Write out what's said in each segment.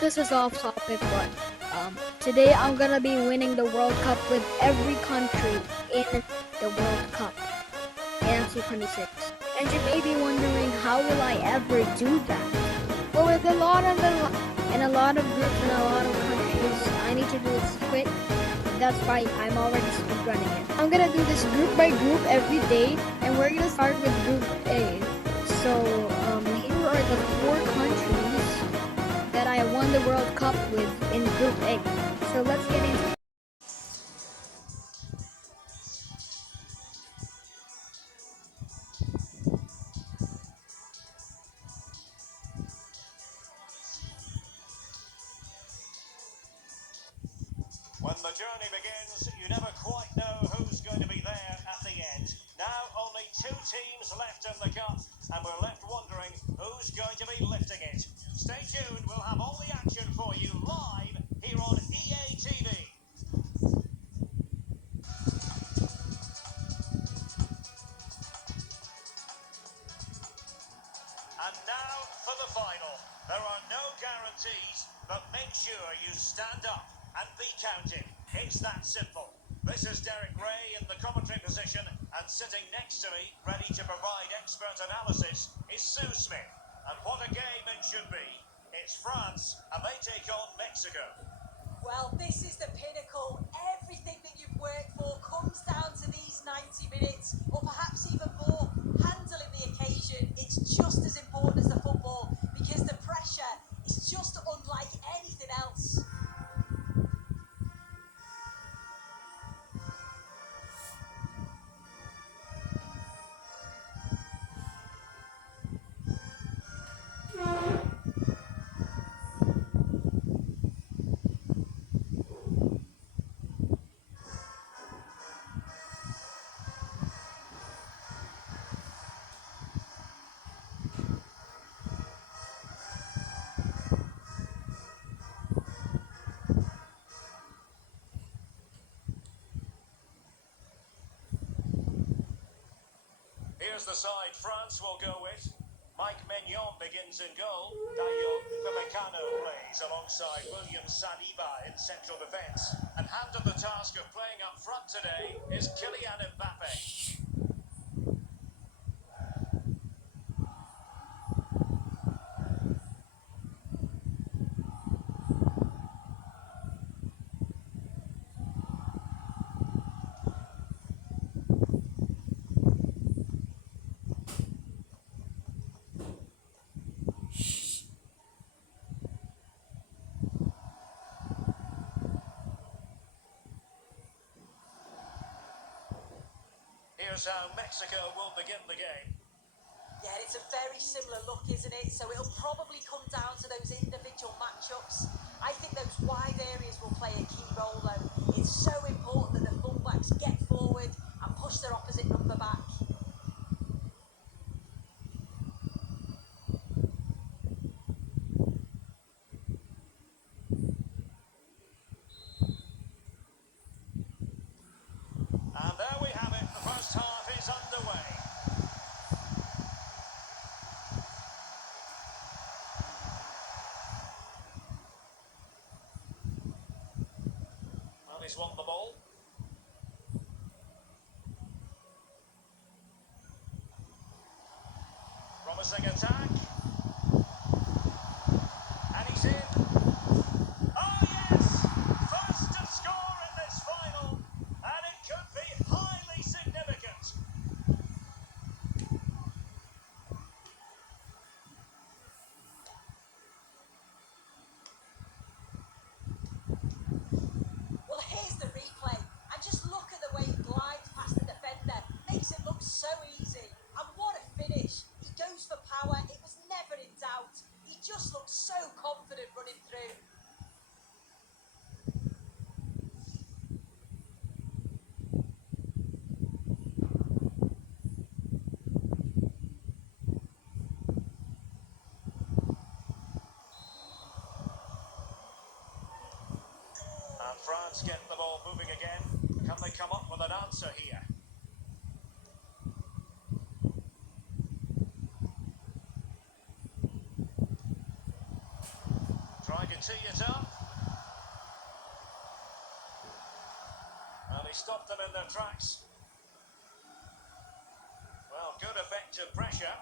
this is off topic, but today I'm gonna be winning the World Cup with every country in the World Cup in 2026. And you may be wondering, how will I ever do that? Well, with a lot of groups and a lot of countries, I need to do it quick. That's why I'm already speedrunning it. I'm gonna do this group by group every day, and we're gonna start with Group A. So here are the 4 countries that I won the World Cup with in Group A. So let's get into it. When the journey begins, you never quite know who's going to be there at the end. Now only 2 teams left in the cup, and we're left wondering who's going to be lifting it. Stay tuned, we'll have all the action for you live here on EA TV. And now for the final. There are no guarantees, but make sure you stand up and be counted. It's that simple. This is Derek Ray in the commentary position, and sitting next to me, ready to provide expert analysis, is Sue Smith. And what a game it should be. It's France, and they take on Mexico. Well, this is the pinnacle. Everything that you've worked for comes down to these 90 minutes, or perhaps even more. Handling the occasion, it's just as important as the football, because the pressure is just unlike anything else. Here's the side France will go with. Mike Maignan begins in goal. Dayo Upamecano plays alongside William Saliba in central defence. And handed the task of playing up front today is Kylian Mbappe. Here's how Mexico will begin the game. Yeah, it's a very similar look, isn't it? So it'll probably come down to those individual matchups. I think those wide areas will play a key role, though. It's so important that the fullbacks get forward and push their opposite number back. And there we have it. The first half is underway. Well, he's won the ball. Promising attack. And he's in. Oh yes! First to score in this final. And it could be highly significant. Well, here's the replay, and just look at the way he glides past the defender. Makes it look so easy. And what a finish. He goes for power. It was never in doubt. He just looks so confident running through. And France get the ball moving again. Can they come up with an answer here? Trying to to tee it up. And he stopped them in their tracks. Well, good effective pressure.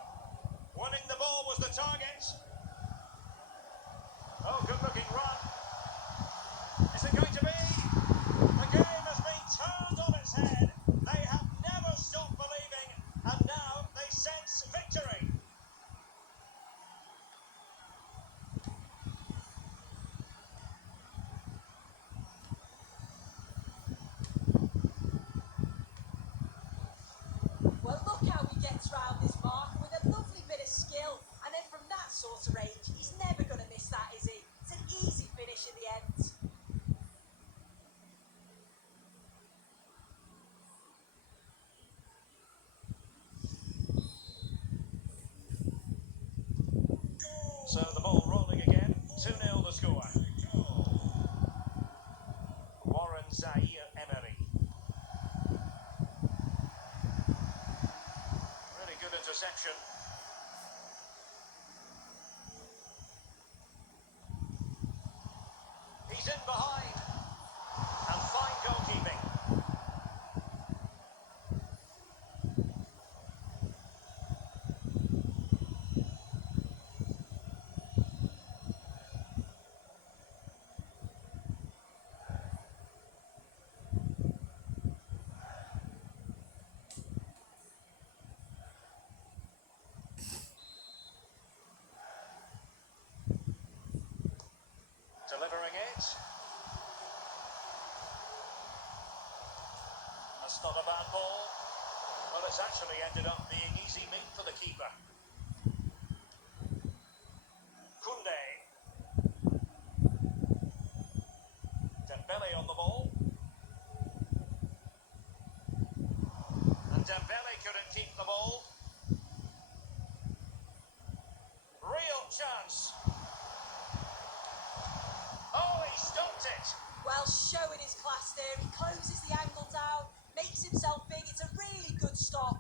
Winning the ball was the target. Oh, good looking run. Is it going to be? The game has been turned on its head. They have never stopped believing, and now they sense victory. Well, look how he gets round this marker with a lovely bit of skill. And then from that sort of range, he's never going to miss that, is he? It's an easy finish in the end. So the ball rolling again. 2-0 the score. Warren Zaire-Emery. Really good interception. He's in behind. And fine goalkeeping. Delivering it. That's not a bad ball. Well, it's actually ended up being easy meat for the keeper. Koundé. Dembele on the ball. And Dembele couldn't keep the ball. Real chance. Oh, he stopped it. Well, showing his class there. He closes the angle down, makes himself big. It's a really good stop.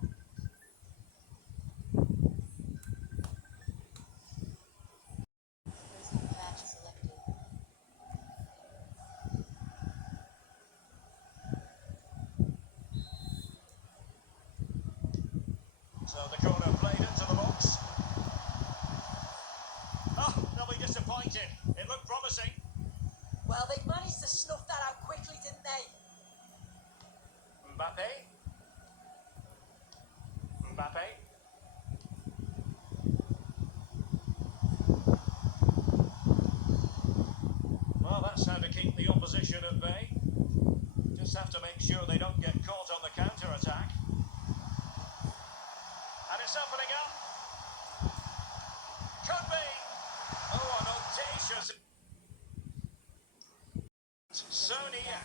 So the corner played into the box. Oh, they'll be disappointed. It looked promising. Well, they managed to snuff that out quickly, didn't they? Mbappe. Mbappe. Well, that's how to keep the opposition at bay. Just have to make sure they don't get caught on the counter-attack. And it's opening up. Could be. Oh, an audacious... Sonia.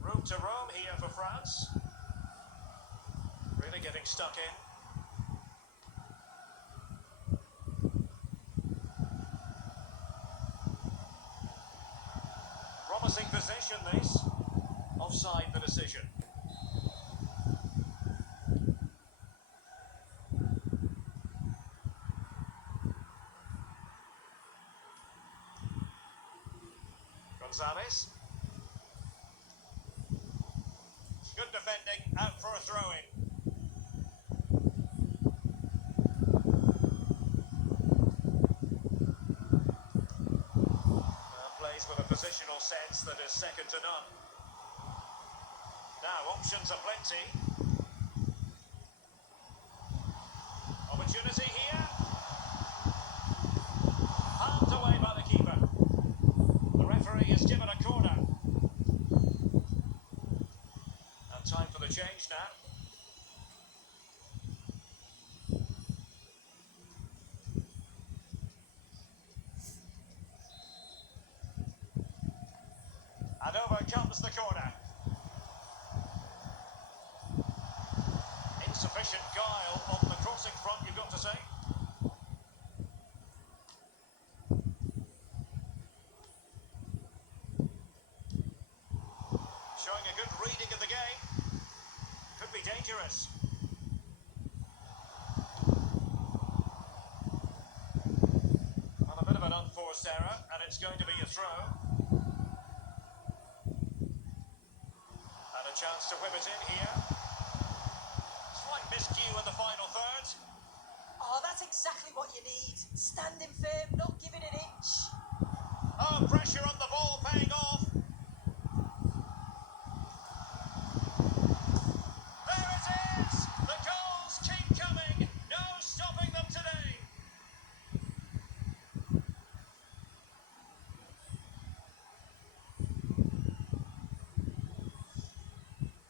Room to roam here for France. Really getting stuck in. Promising position this. Offside the decision. Gonzalez. Good defending, out for a throw-in. Plays with a positional sense that is second to none. Now, options are plenty. Opportunity here. Palmed away by the keeper. The referee has given a corner. And time for the change now. And over comes the corner. Insufficient guile on the crossing front, you've got to say. Showing a good reading of the game. Could be dangerous. Well, a bit of an unforced error, and it's going to be a throw. And a chance to whip it in here. Slight miscue in the final third. Oh, that's exactly what you need. Standing firm, not giving an inch. Oh, pressure on the ball paying off. There it is! The goals keep coming. No stopping them today.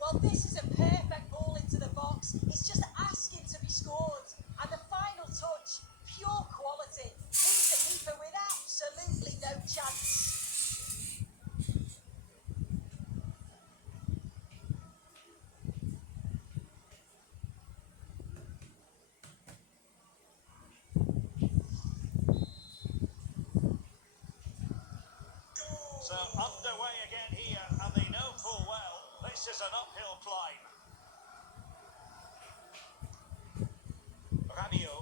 Well, this is a perfect ball into the box. It's just asking to be scored. And the final touch, pure quality. Leaves the keeper with absolutely no chance. So underway again here, and they know full well this is an uphill climb. Radio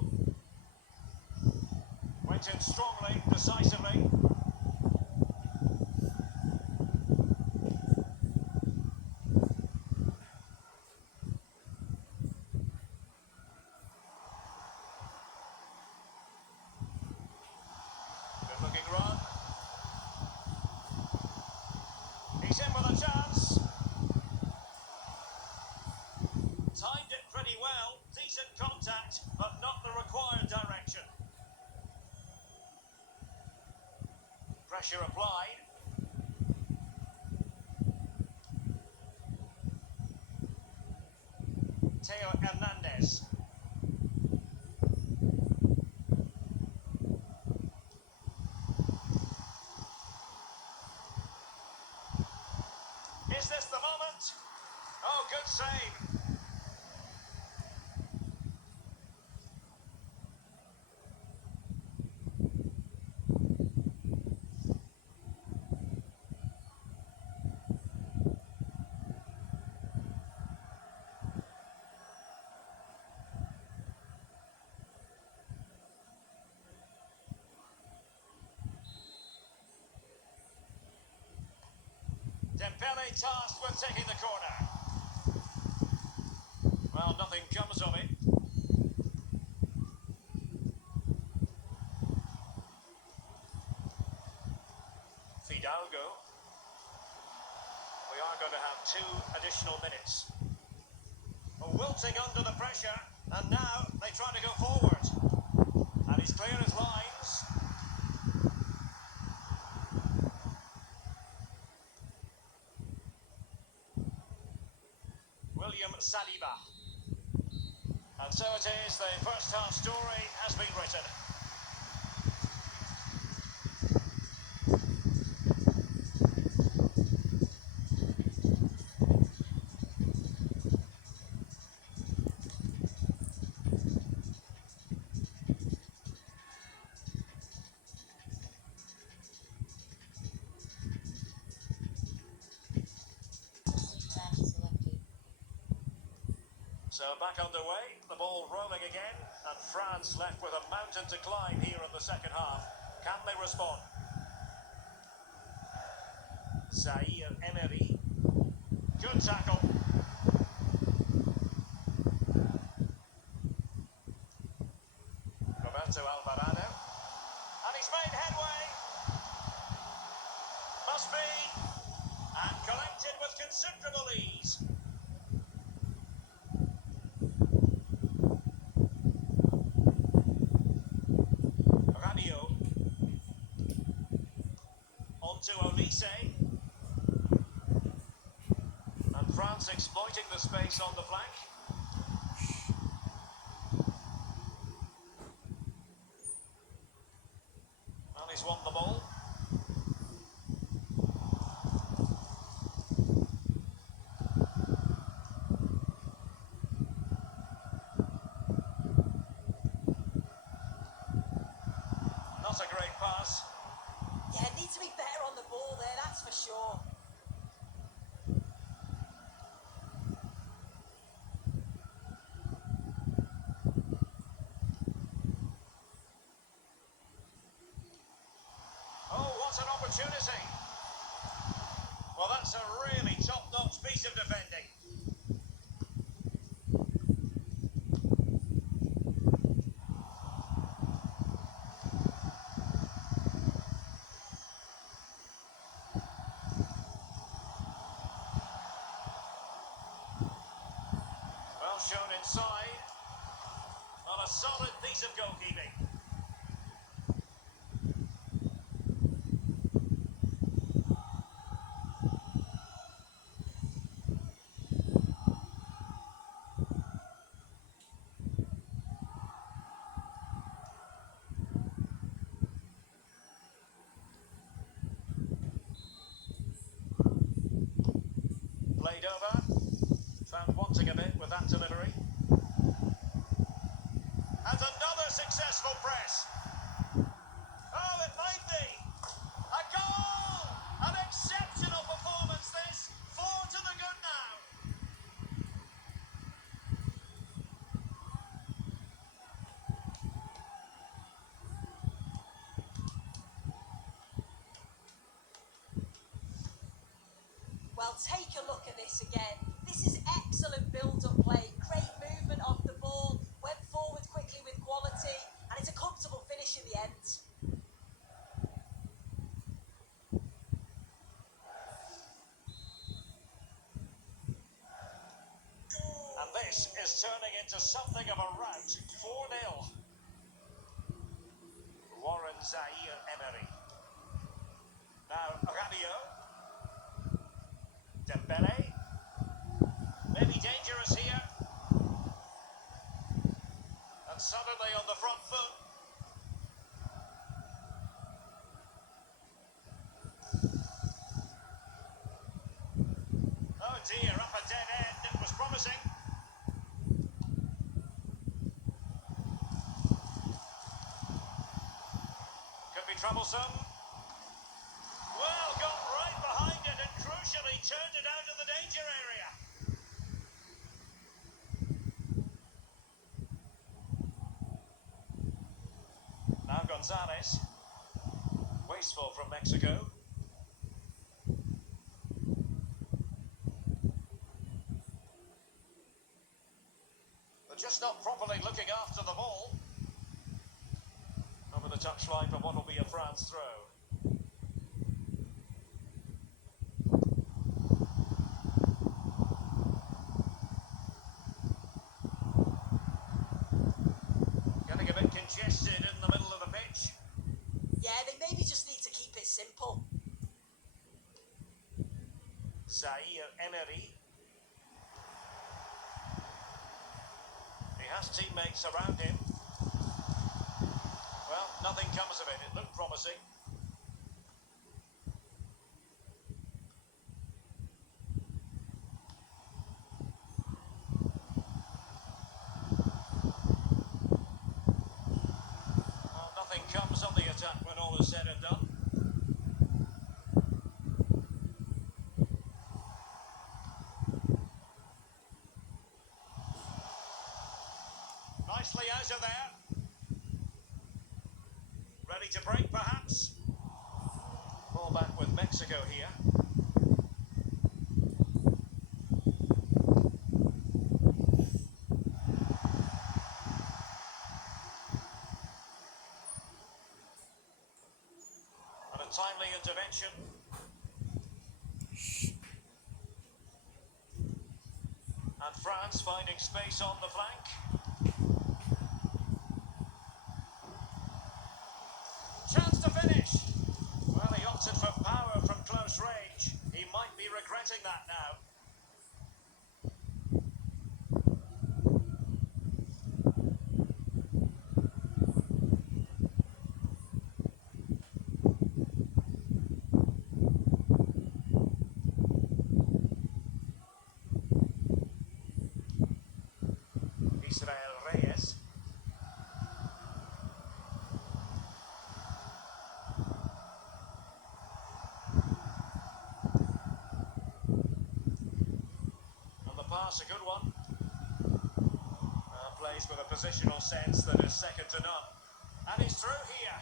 went in strongly, decisively. Good looking run. He's in with a chance. Timed it pretty well. Decent contact, but not the required direction. Pressure applied. Theo Hernandez. Is this the moment? Oh, good save. Dembele tasked with taking the corner. Well, nothing comes of it. Fidalgo. We are going to have 2 additional minutes. Wilting under the pressure, and now they try to go forward. And he's clear his lines. William Saliba. And so it is, the first half story has been written. So back underway, the ball rolling again, and France left with a mountain to climb here in the second half. Can they respond? Zaire Emery. Good tackle. Roberto Alvarado. And he's made headway. Must be. And collected with considerable ease. To Olise, and France exploiting the space on the flank. Well, he's won the ball. That's an opportunity. Well, that's a really top-notch piece of defending. Well shown inside. On a solid piece of goalkeeping. Played over. Found wanting a bit with that delivery. And another successful press. Oh, it might be. A goal! An exceptional performance this. 4 to the good now. Well, take a look at this again. This is excellent build-up play, great movement off the ball, went forward quickly with quality, and it's a comfortable finish in the end. And this is turning into something of a rout. 4-0. Warren Zaïre-Emery. Now, Rabiot. Dembele. Maybe dangerous here. And suddenly on the front foot. Oh dear, up a dead end. It was promising. Could be troublesome. Well, got right behind it and crucially turned it out of the danger area. Now Gonzalez. Wasteful from Mexico. They're just not properly looking after the ball. Over the touchline for what will be a France throw. Getting a bit congested in the middle of the pitch. Yeah, they maybe just need to keep it simple. Zaïre-Emery. He has teammates around him. Well, nothing comes of it. It looked promising. Well, nothing comes of the attack when all is said and done. Nicely out of there. Ready to break, perhaps? Ball back with Mexico here. And a timely intervention. And France finding space on the flank. Chance to finish. Well, he opted for power from close range. He might be regretting that now. Israel Reyes. Pass, a good one. Plays with a positional sense that is second to none. And he's through here.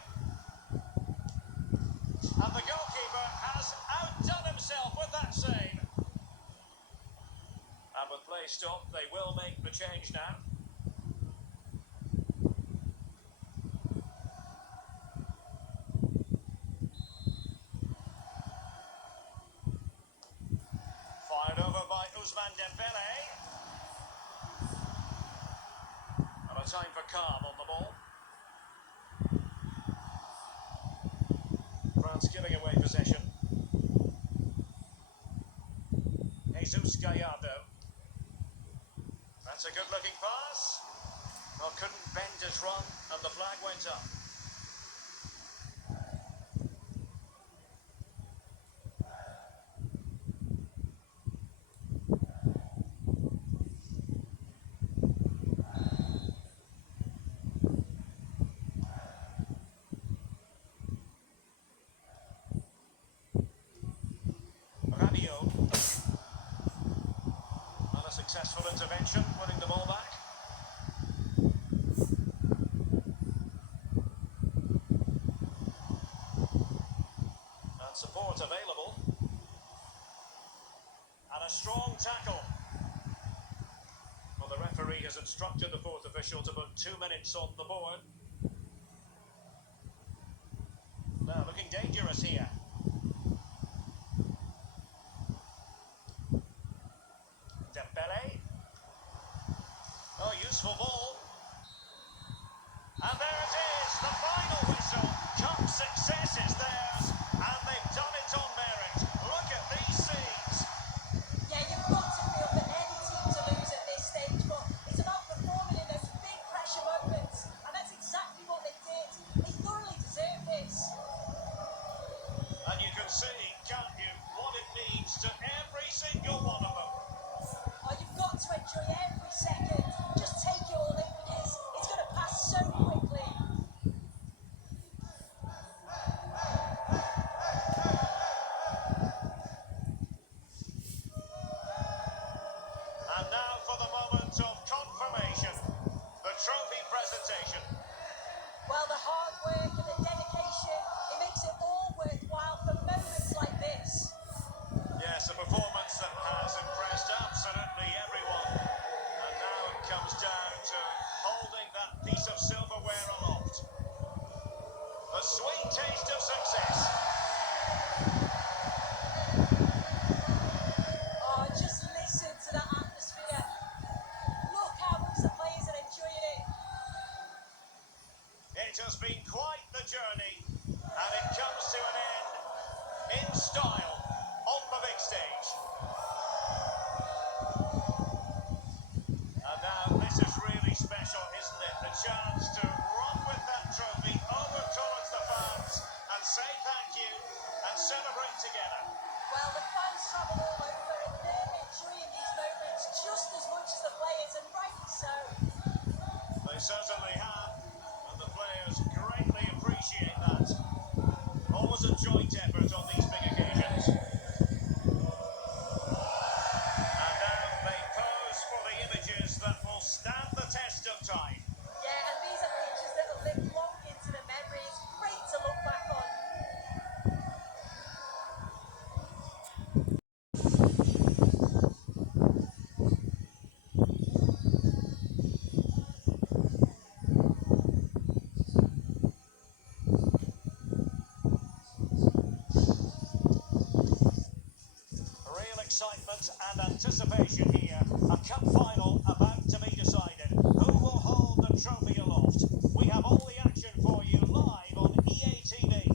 And the goalkeeper has outdone himself with that save. And with play stopped, they will make the change now. Fired over by Ousmane Dembele. And a time for calm on the ball. France giving away possession. Jesus Gallardo. That's a good looking pass. Well, couldn't bend his run and the flag went up. Rabiot. Not a successful intervention, winning the ball back. And support available. And a strong tackle. Well, the referee has instructed the fourth official to put 2 minutes on the board. Now, looking dangerous here. Dembele. Oh, useful ball. And there it is, the final whistle. Cup success is theirs, and they've done it on merit. Look at these scenes. Yeah, you've got to feel for any team to lose at this stage, but it's about performing in those big pressure moments, and that's exactly what they did. They thoroughly deserve this. And you can see, can't you, what it means to every single one of them. Oh, you've got to enjoy every second. Just take it all in because it's going to pass so quickly. And now for the moment of confirmation, the trophy presentation. Well, the hard work and the dedication, it makes it all worthwhile for moments like this. Yes, a performance that has impressed absolutely everyone. And now it comes down to holding that piece of silverware aloft. The sweet taste of success. Oh, just listen to that atmosphere. Look how much the players are enjoying it. It has been quite the journey, and it comes to an end in style on the big stage. And now this is really special, isn't it? The chance to run with that trophy over towards the fans and say thank you and celebrate together. Well, the fans travel all over and they're enjoying these moments just as much as the players, and rightly so. They certainly have, and the players greatly appreciate that. Always a joint effort on these big occasions. And now they pose for the images that will stand the test of time. Yeah, and these are pictures that will live long into the memory. It's great to look back on. Real excitement and anticipation here. A cup final about to be decided. Who will hold the trophy aloft? We have all the action for you live on EA TV.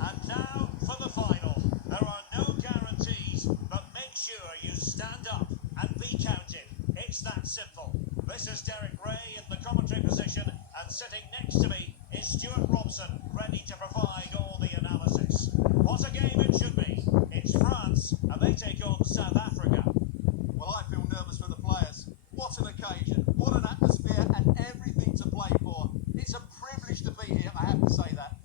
And now for the final. There are no guarantees, but make sure you stand up and be counted. It's that simple. This is Derek Ray in the commentary position, and sitting next to me is Stuart Robson, ready to provide all the analysis. What a game it should be. It's France, and they take on South Africa. Well, I feel nervous for the players. What an occasion, what an atmosphere, and everything to play for. It's a privilege to be here, I have to say that.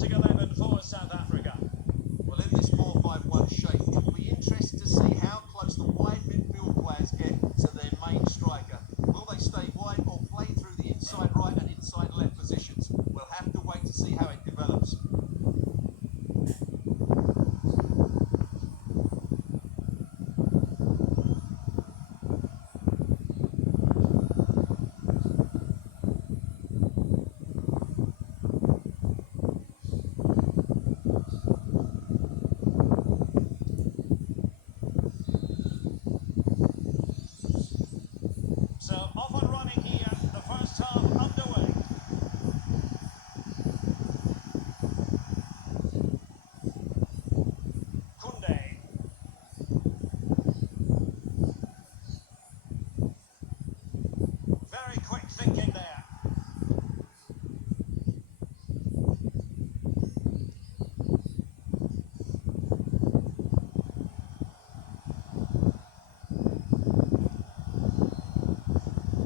starting 11 for South Africa. Well, in this 4-5-1 shape, it'll be interesting to see how close the wide midfield players get to their main striker. Will they stay wide or play through the inside right and inside left positions? We'll have to wait to see how it develops. So off and running here, the first half underway. Kunde. Very quick thinking there.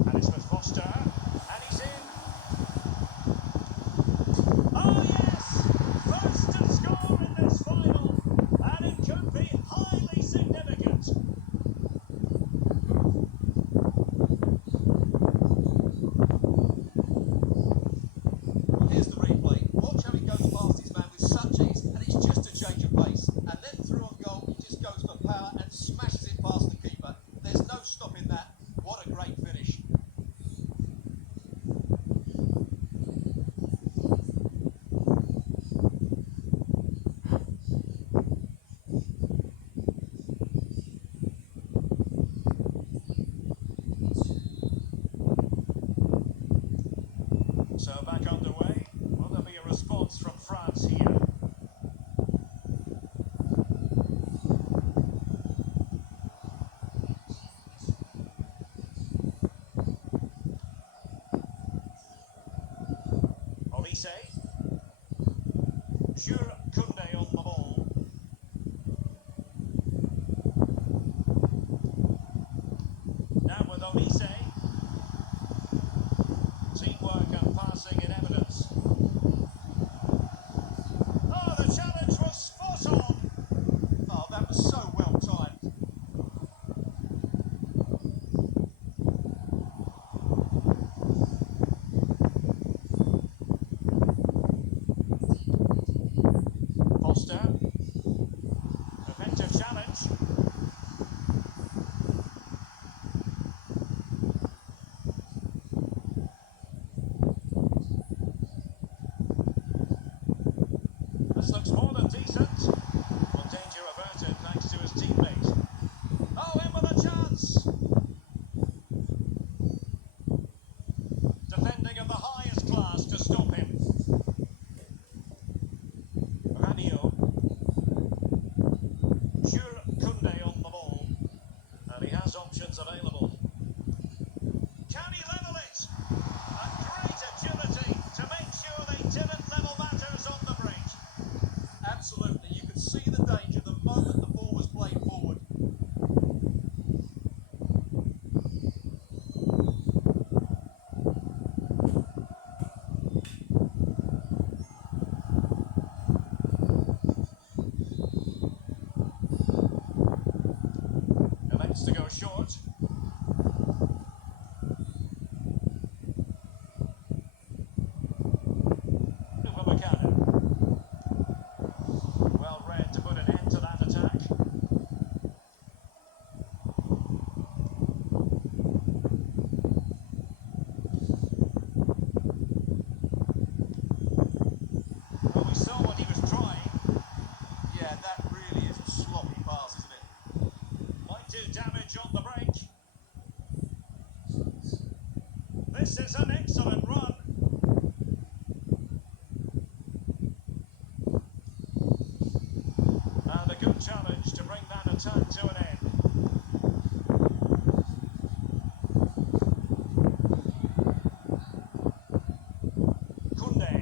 And it's with Foster, and he's in. Oh yes! First to score in this final, and it could be highly significant. Here's the replay. Watch how he goes past his man with such ease, and it's just a change of pace. And then through on goal, he just goes for power and smashes it past the keeper. There's no stopping that. What a great finish. So back underway. Will there be a response from France here? Olise. Jules Koundé on the ball. Now with Olise. Teamwork and passing in evidence. Oh, the challenge was spot on. Oh, that was so well timed. Foster. Effective challenge. This looks more than decent. Well, danger averted thanks to his teammate. Oh, in with a chance. Defending of the highest class to stop him. Rabiot. Jules Koundé on the ball. And he has options available. Can he level it? A great agility to make sure they didn't level matters on the break. Absolutely. You could see the danger the moment the ball was played forward. Elects to go short. Upamecano. Well read to put an end to that attack. Well, we saw what he was trying. Yeah, that really is a sloppy pass, isn't it? Might do damage on the break. This is an excellent run. And a good challenge to bring that attack to an end. Koundé.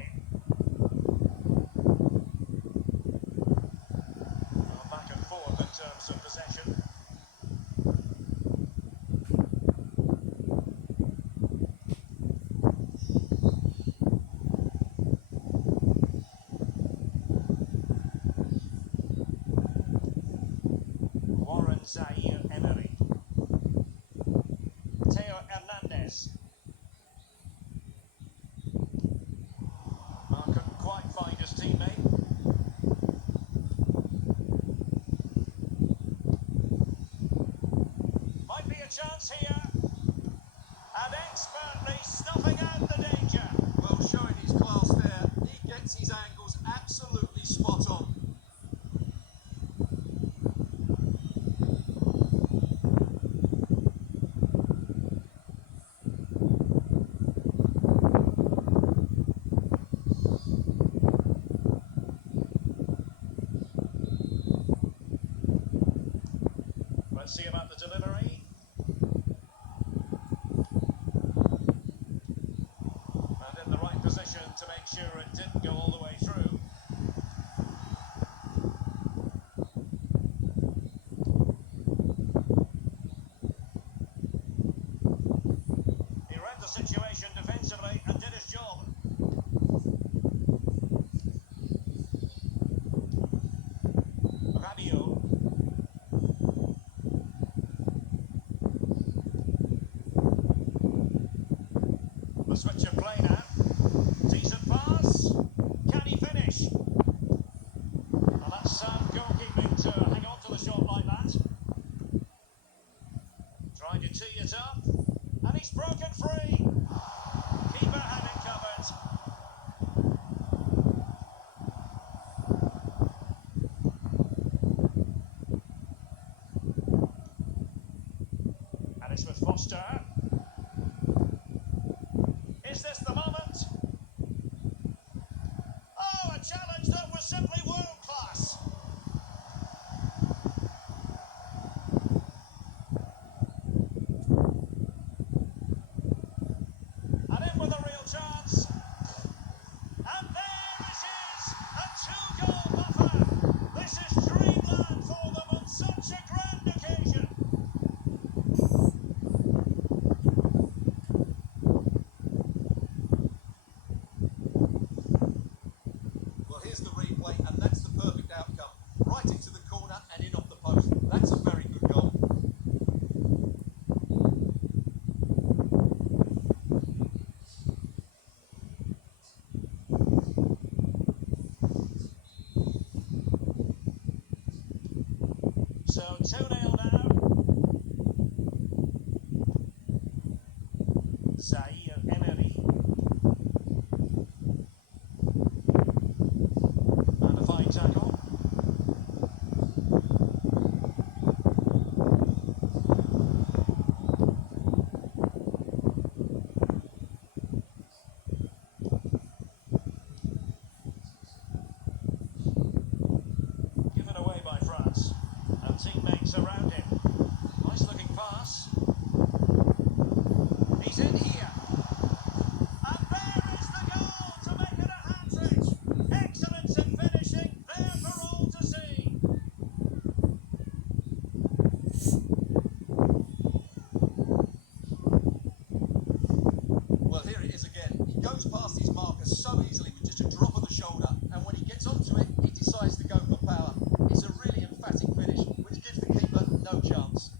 Well, back and forth in terms of possession. chance here. And expertly snuffing out the danger. Well, showing his class there, he gets his angles absolutely spot on. Let's see about the delivery. And in the right position to make sure it didn't go all the way through. He read the situation defensively and did his job. Rabiot. The switch of play now. Decent pass. Can he finish? Well, that's sound goalkeeping to hang on to the shot like that. Trying to tee it up. And he's broken free. Keeper had it covered. And it's with Foster. Is this the moment? Oh, a challenge that was simply world class. And in with a real chance. And there it is, a two-goal buffer. This is dreamland for them on such a grand occasion. Well, here's the replay, and that's the perfect outcome. Right into the corner and in off the post. That's a very good goal. So 2-0 now. Zaire Emery. And a fine tackle. Given away by France. And teammates around him. Nice looking pass. He's in here. And there is the goal to make it a hat-trick. Excellence in finishing, there for all to see. Well, here it is again. He goes past his marker so easily with just a drop of the shoulder, and when he gets onto it, he decides to go for power. It's a really emphatic finish, which gives the keeper no chance.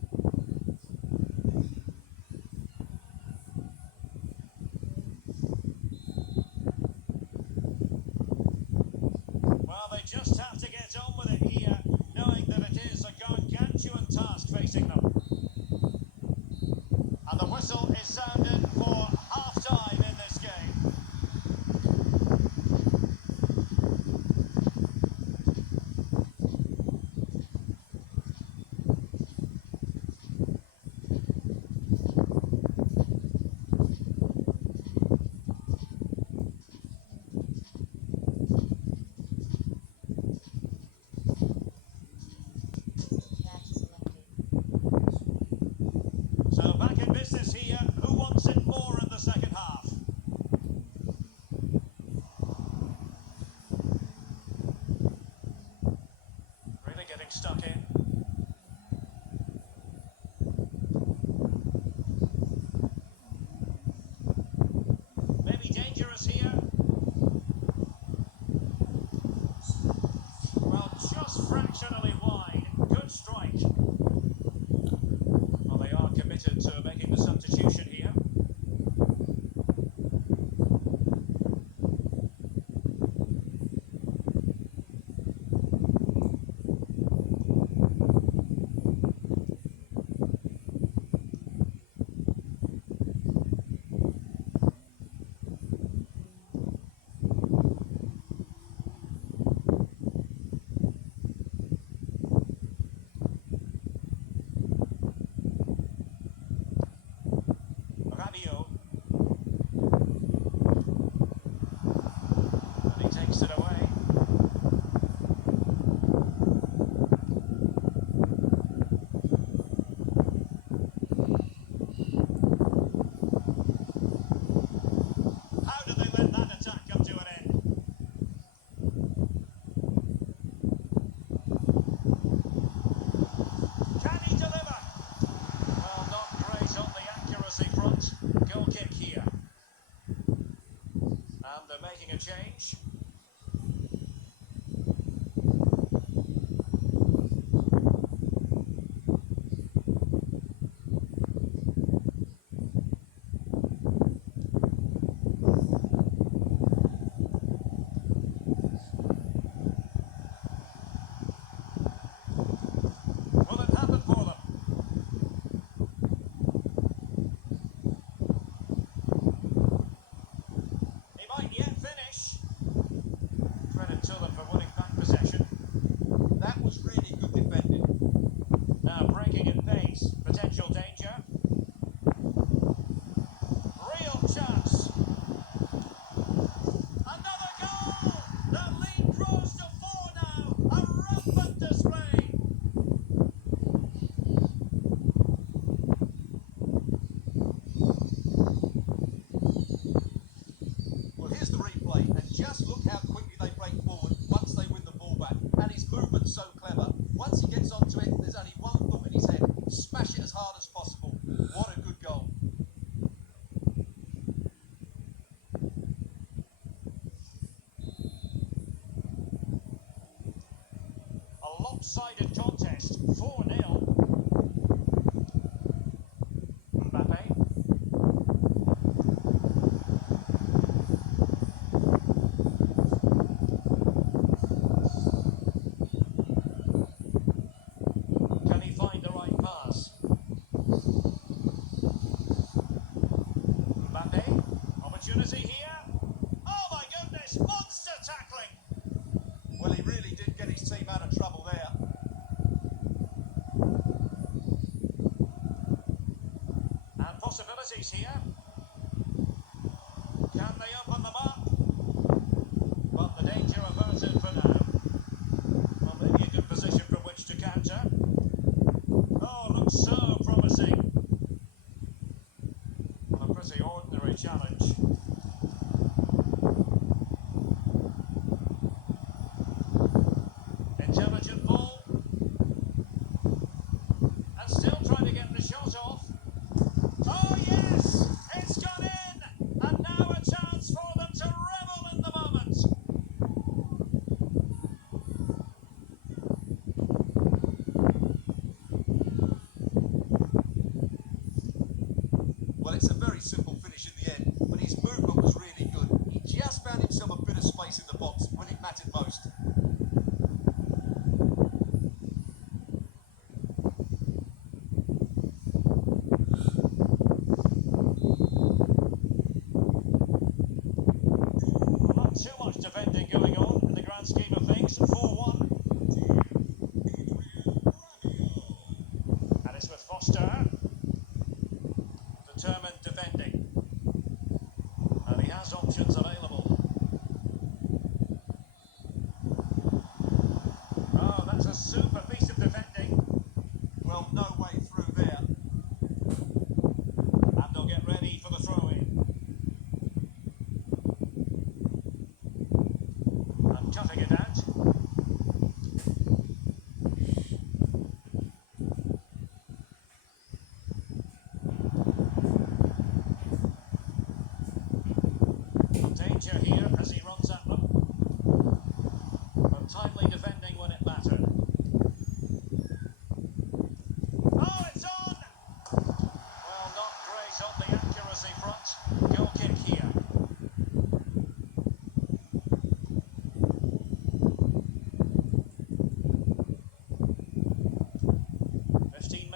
Well, they just have to get on with it here, knowing that it is a gargantuan task facing them. And the whistle is sounded for half-time in this game. So back in business here. Who wants it more? space here. Can they open them up? But the danger averted for now. Well, maybe a good position from which to counter. Oh, looks so promising. Well, a pretty ordinary challenge. Intelligent ball. And still trying to get the shot off. Oh yes! It's gone in! And now a chance for them to revel in the moment. Well, it's a very simple finish in the end, but his movement was really good. He just found himself a bit of space in the box when it mattered most. Not too much defending going on in the grand scheme of things. 4-1. And it's with Foster. Determined defending. And he has options available. Oh, that's a super piece of defending. Well, no way through there. And they'll get ready for the throw-in. And cutting it out. Danger here as he runs at them. But timely defending when it mattered. Oh, it's on! Well, not great on the accuracy front. Goal kick here.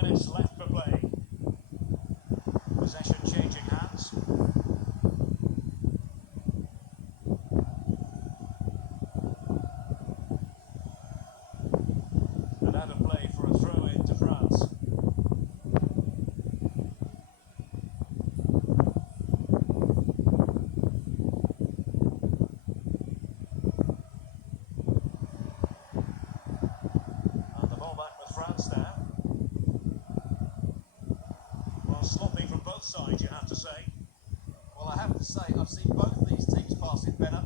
Minutes left for play. Possession changing hands. And out of play for a throw in to France. And the ball back with France now. Well, sloppy from both sides, you have to say. Well, I have to say, I've seen both these teams pass it better.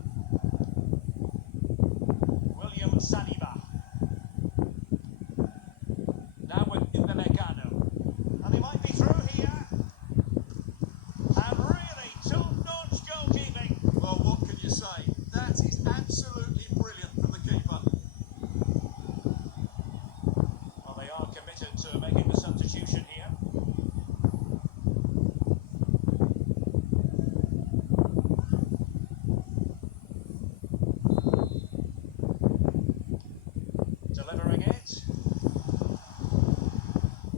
William Saliba. Now with Upamecano. And he might be through here. And really top-notch goalkeeping. Well, what can you say? That is absolutely brilliant from the keeper. Well, they are committed to making the substitution here. Delivering it.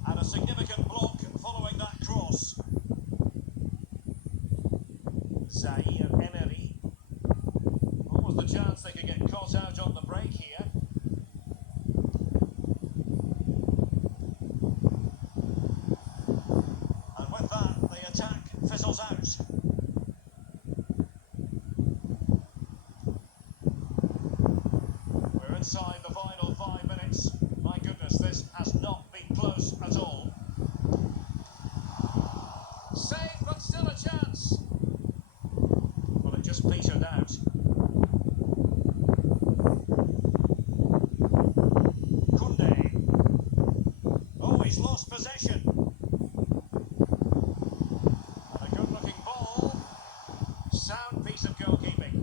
And a significant block following that cross. Zaire Emery. What was the chance they could get caught out on the break here? And with that, the attack fizzles out. We're inside the final 5 minutes. My goodness, this has not been close at all. Saved, but still a chance. Well, it just petered out. Koundé. Oh, he's lost possession. And a good-looking ball. Sound piece of goalkeeping.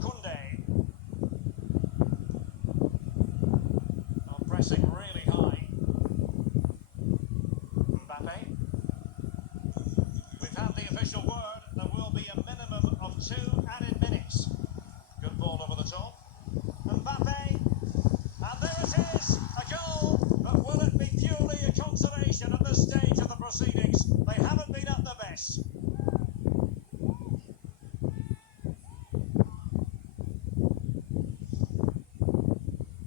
Koundé. Oh, pressing really high. Mbappe. We've had the official word. There will be a minimum of 2 added minutes. Good ball over the top. Mbappe. And there it is. A goal. But will it be purely a consolation at this stage of the proceedings? They haven't been at their best.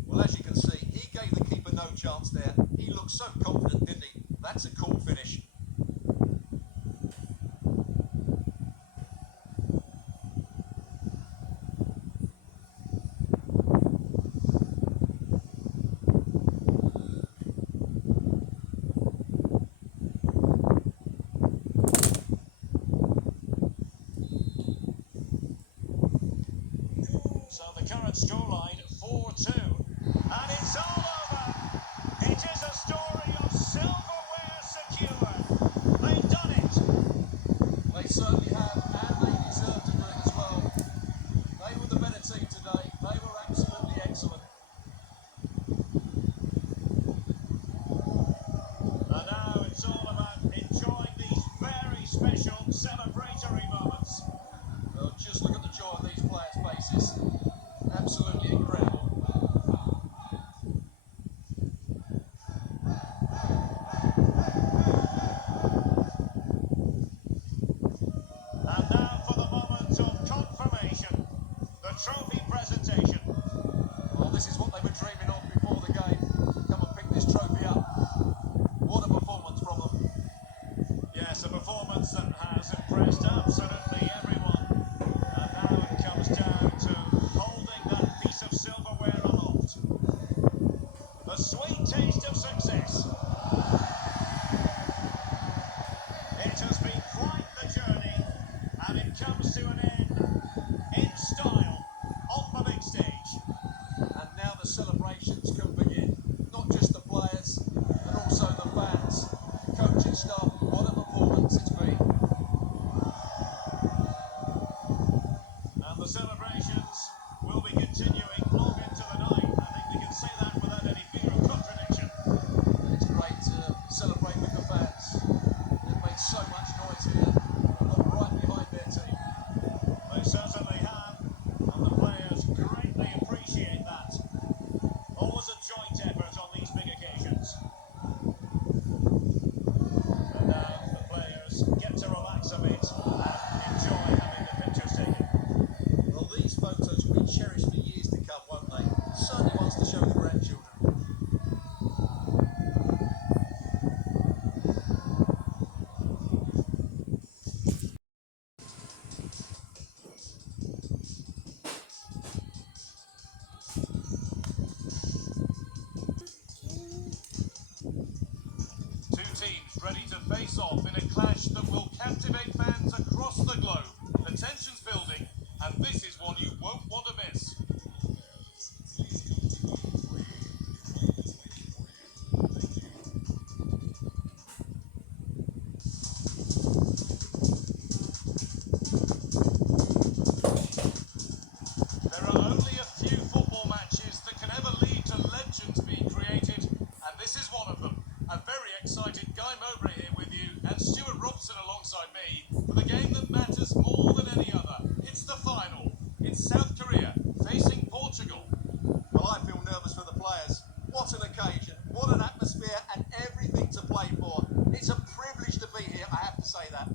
Well, as you can see, he gave the keeper no chance there. He looked so confident, didn't he? That's a cool finish. So the current scoreline 4-2, and it's all over. It is a story of silverware secured. They've done it. They certainly have, and they deserve to do it as well. They were the better team today. They were absolutely excellent. And now it's all about enjoying these very special celebratory moments. Well, just look at the joy on these players' faces. Absolutely incredible. And now for the moment of confirmation, the trophy presentation. Well, this is what they were dreaming of before the game. Come and pick this trophy up. What a performance from them. Yes, a performance that has impressed absolutely everyone. And now it comes down to holding that piece of silverware aloft. The sweet taste of success. It has been quite the journey, and it comes to an end in style on the big stage. And now the celebrations can begin. Not just the players, and also the fans, coaching staff. What a performance it's been. And the celebrations will be continuing long into the night. I think we can say that without any fear of contradiction. It's great to celebrate with the fans. They've made so much noise here. They've got right behind their team. They certainly have, and the players greatly appreciate that. Always a joint effort on these big occasions. And now the players get to relax a bit and enjoy having the pictures taken. Well, these photos will be cherished for years to come, won't they? Certainly wants to show the grandchildren. Two teams ready to face off in a clash that will captivate fans across the globe. The tension's building, and this is one you won't want to miss. There are only a few football matches that can ever lead to legends being created, and this is one of them. A very excited Guy Mowbray here with you, and Stuart Robson alongside me, for the game that matters more than any other. It's the final. It's South Korea facing Portugal. Well, I feel nervous for the players. What an occasion, what an atmosphere, and everything to play for. It's a privilege to be here, I have to say that.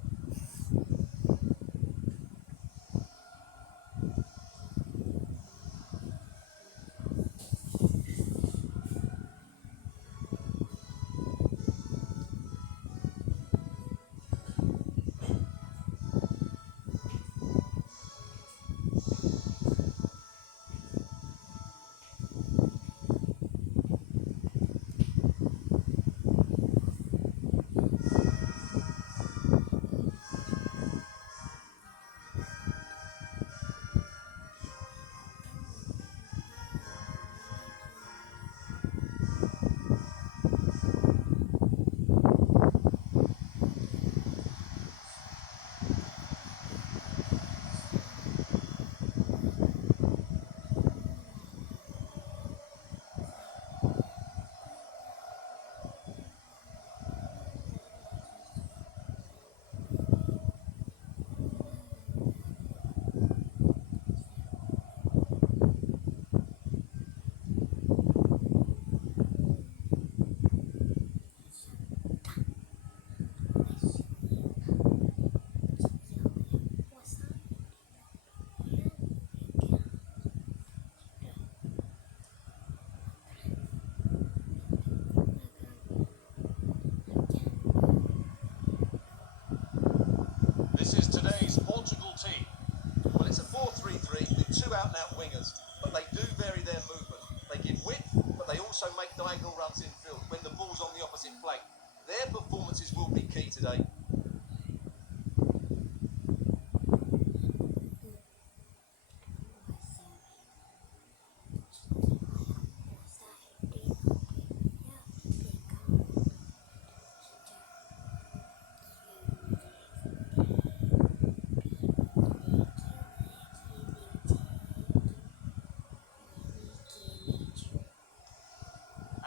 two out-and-out wingers, but they do vary their movement. They give width, but they also make diagonal runs infield when the ball's on the opposite flank. Their performances will be key today.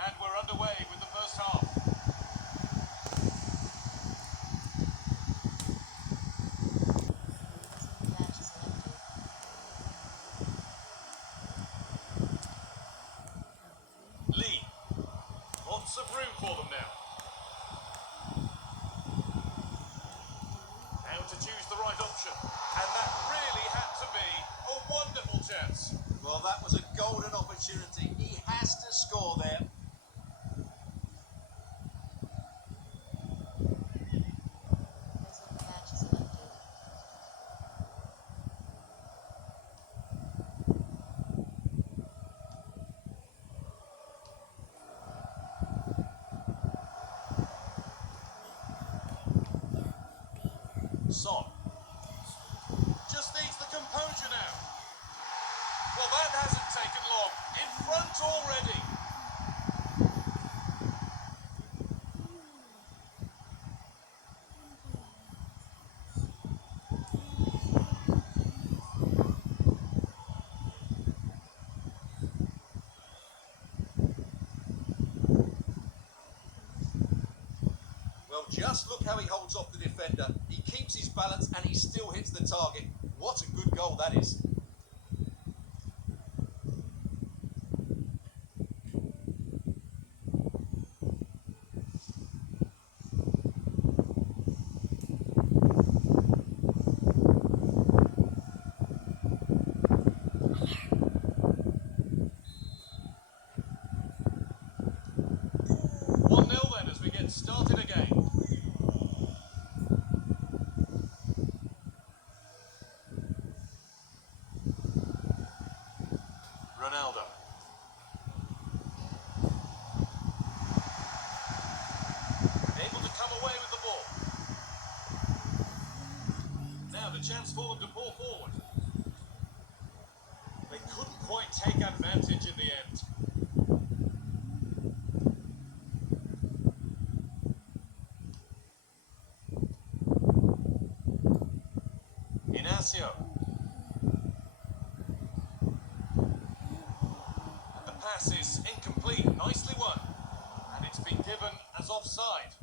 And we're underway with the first half. Lee. Lots of room for them now. Now to choose the right option. And that really had to be a wonderful chance. Well, that was a golden opportunity. He has to score there. Son. Just needs the composure now. Well, that hasn't taken long. In front already. Well, just look how he holds off the defender. He keeps his balance and he still hits the target. What a good goal that is. Then as we get started again. Ronaldo. Able to come away with the ball. Now the chance for them to pull forward. They couldn't quite take advantage in the end. Inacio. And the pass is incomplete, nicely won. And it's been given as offside.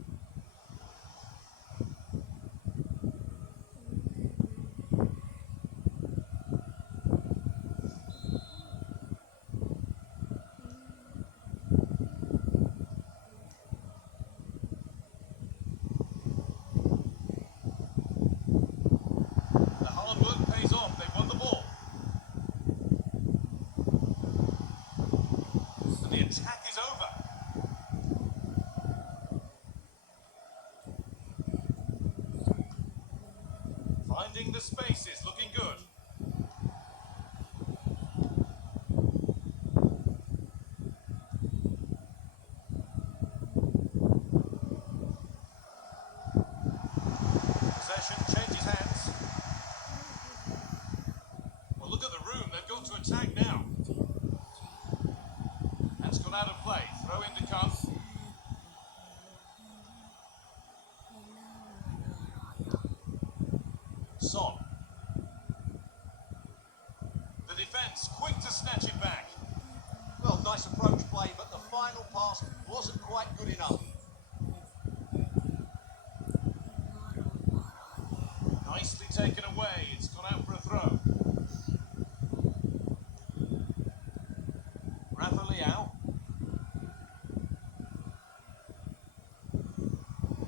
Attack is over. Finding the spaces, looking good. Possession changes hands. Well, look at the room. They've got to attack now. That's gone out of play. Throw in to come. Son. The defence quick to snatch it back. Well, nice approach play, but the final pass wasn't quite good enough. Nicely taken away. It's gone out for a throw. Rafa Leao.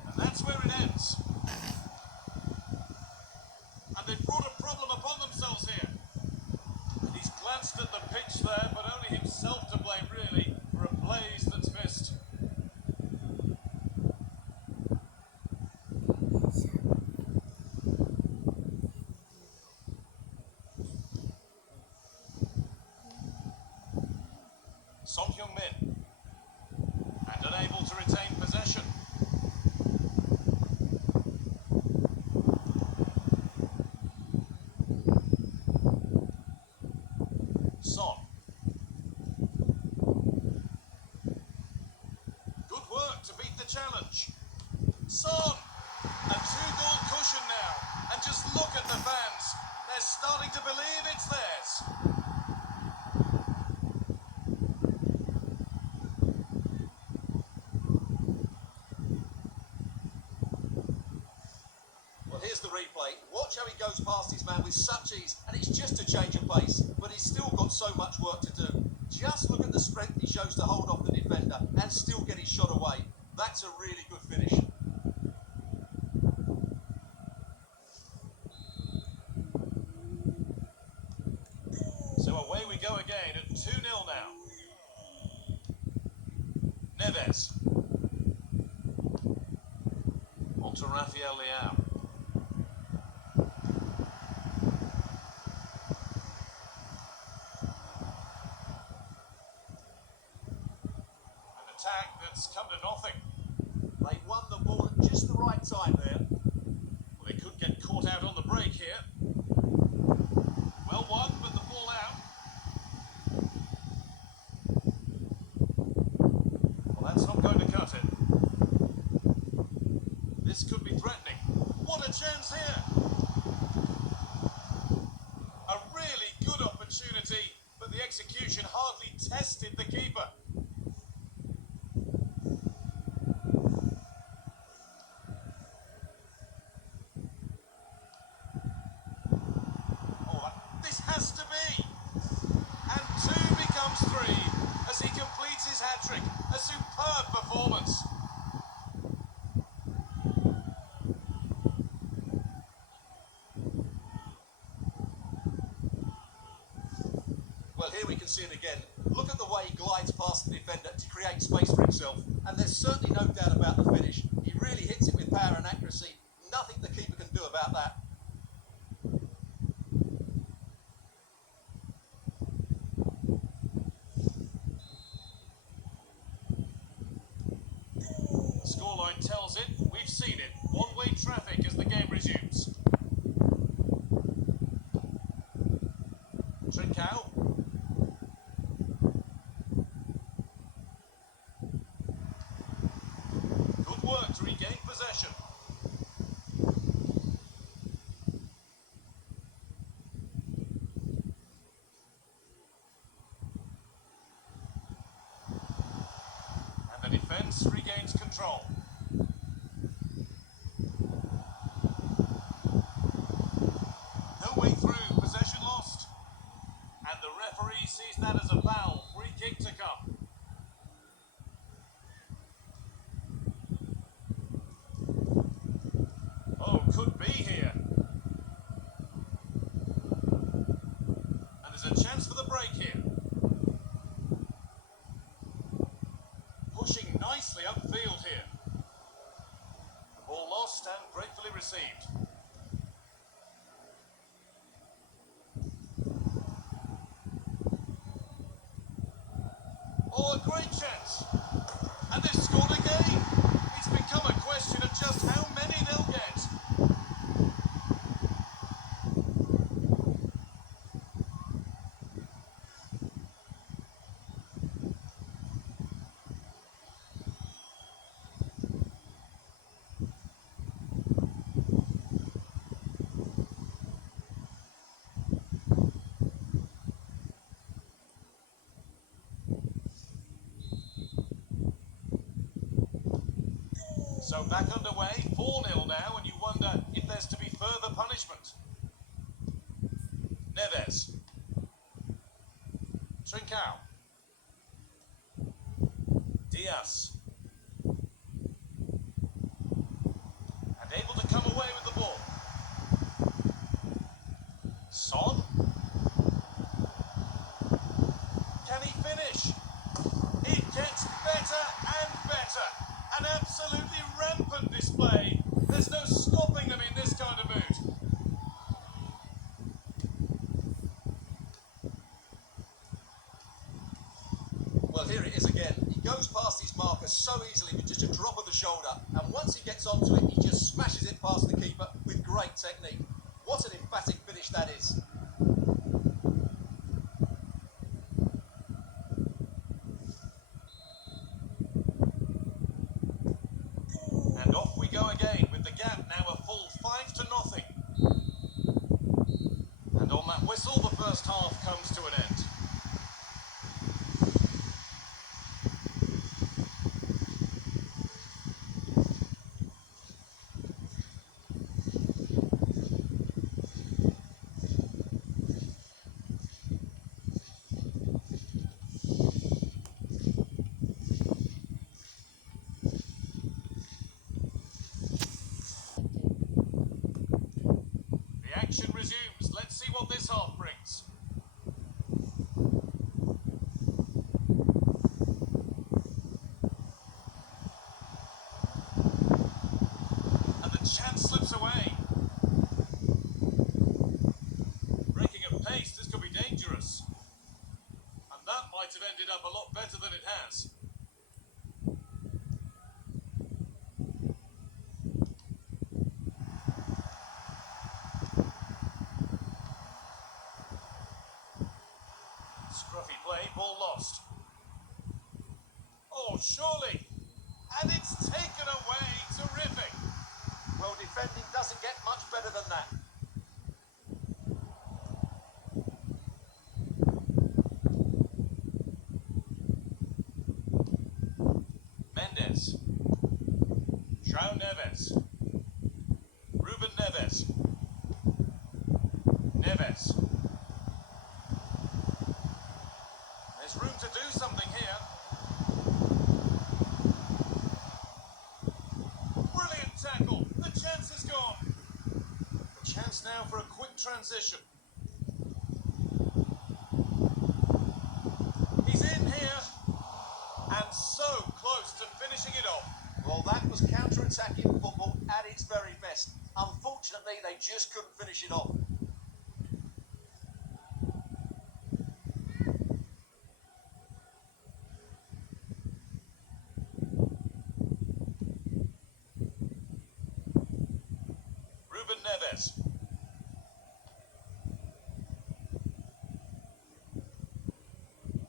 And that's where it ends. And they've brought a problem upon themselves here. And he's glanced at the pitch there, but only himself to blame, really, for a blaze that's missed. Son Heung-min. And unable to retain possession. Son. Good work to beat the challenge. Son! A two-goal cushion now. And just look at the fans. They're starting to believe it's theirs. Well, here's the replay. Watch how he goes past his man with such ease, and it's just a change of pace, but he's still got so much work to do. Just look at the strength he shows to hold off the defender and still get his shot away. That's a really good finish. So away we go again at 2-0 now. Neves. On to Rafael Leao. An attack that's come to nothing. They won the ball at just the right time there. Well, they could get caught out on the break here. Well won, but the ball out. Well, that's not going to cut it. This could be threatening. What a chance here! A really good opportunity, but the execution hardly tested the keeper. This has to be. And 2 becomes 3 as he completes his hat-trick. A superb performance. Well, here we can see it again. Look at the way he glides past the defender to create space for himself. And there's certainly no doubt about the finish. He really hits it with power and accuracy. Nothing the keeper can do about that. Scoreline tells it. We've seen it. One-way traffic as the game resumes. Trincao. Good work to regain possession. And the defence regains control. No way through, possession lost. And the referee sees that as a foul. Free kick to come. Oh, could be here. And there's a chance for the break here. Pushing nicely upfield here. The ball lost and gratefully received. Oh, a great chance. And they've scored again. It's become a question of just how many they'll get. So back underway, 4-0 now, and you wonder if there's to be further punishment. Neves. Trincao. Diaz. And able to come away with the ball. Son. Can he finish? It gets better and better. An absolutely rampant display. There's no stopping them in this kind of mood. Well, marker so easily with just a drop of the shoulder, and once he gets onto it, he just smashes it past the keeper with great technique. What an emphatic finish that is. And off we go again, with the gap now a full 5-0. And on that whistle, the first half comes to an end. The action resumes. Let's see what this half brings. And the chance slips away. Breaking at pace, this could be dangerous. And that might have ended up a lot better than it has. Scruffy play, ball lost. Oh, surely. And it's taken away. Terrific. Well, defending doesn't get much better than that. Mendes. João Neves. Ruben Neves. Neves. There's room to do something here. Brilliant tackle. The chance is gone. The chance now for a quick transition. He's in here. And so close to finishing it off. Well, that was counter-attacking football at its very best. Unfortunately, they just couldn't finish it off. Ruben Neves.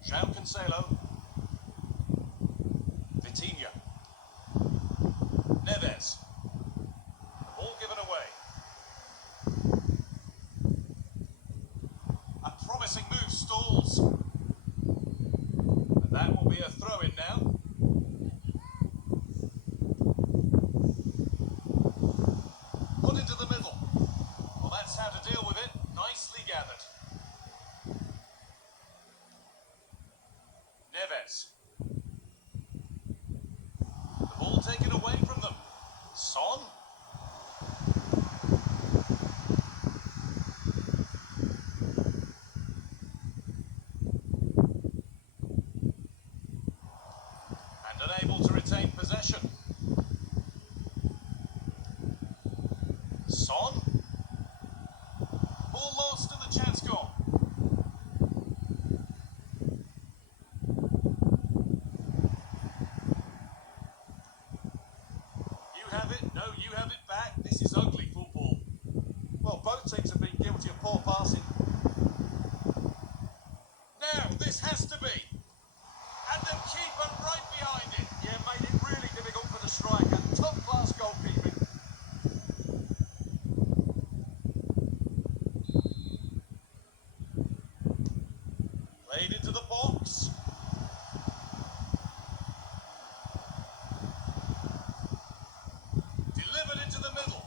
João Cancelo. Vitinha. Neves. The ball given away. A promising move stalls. And that will be a throw-in now. Put into the middle. Well, that's how to deal with it. Nicely gathered. Neves. The ball taken away from them. Son. And unable to retain possession. Son. Ball lost and the chance gone. You have it, no, you have it back. This is ugly football. Well, both teams have been guilty of poor passing. Now, this has to be. And the keeper right behind it. Yeah, made it really difficult for the striker. Top-class goalkeeping. Played into the box. Delivered into the middle.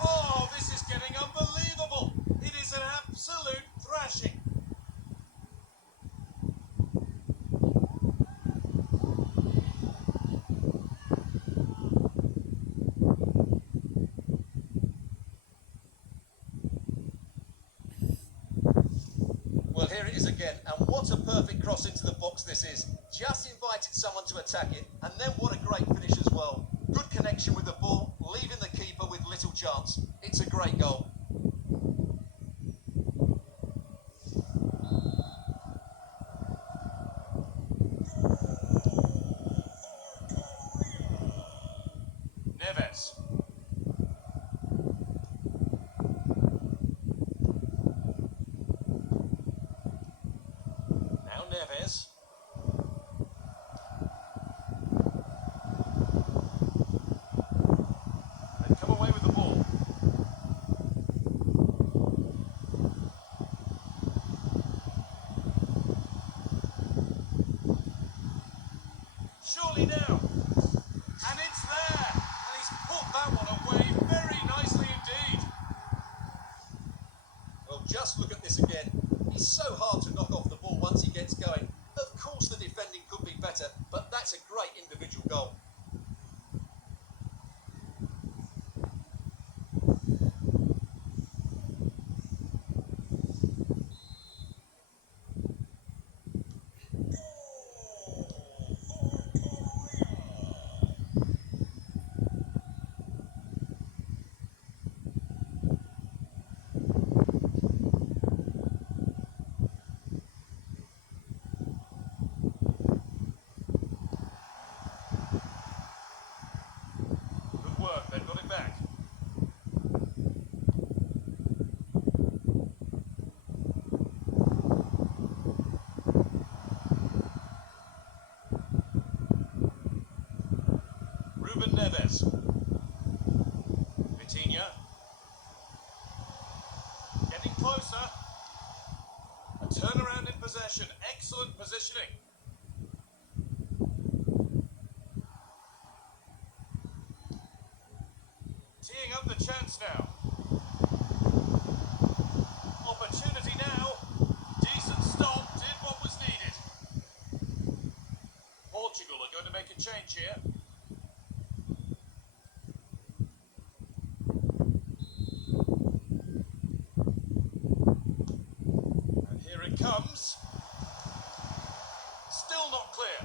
Oh, this is getting unbelievable. It is an absolute thrashing. Well, here it is again, and what a perfect cross into the box this is. Just invited someone to attack it, and then what a great finish as well. Good connection with the ball, leaving the keeper with little chance. It's a great goal. Neves. Now Neves. They come away with the ball. Surely now. And it's there. And he's put that one away very nicely indeed. Well, just look at this again. He's so hard to knock off the ball once he gets going. Of course the defending could be better, but that's a great individual goal. Good work, they've got it back. Ruben Neves. Vitinha. Getting closer. A turnaround in possession. Excellent positioning. Teeing up the chance now. Opportunity now. Decent stop. Did what was needed. Portugal are going to make a change here. And here it comes. Still not clear.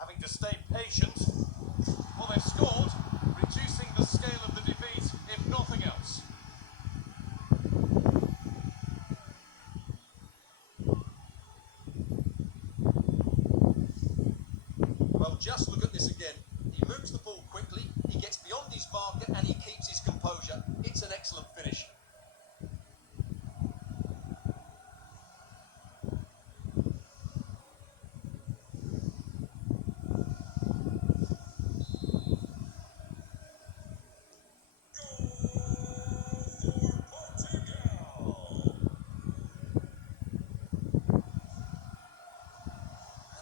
Having to stay patient. Well, they've scored, reducing the scale of the defeat, if nothing else. Well, just look at this again. He moves the ball quickly, he gets beyond his marker and he keeps his composure. It's an excellent finish.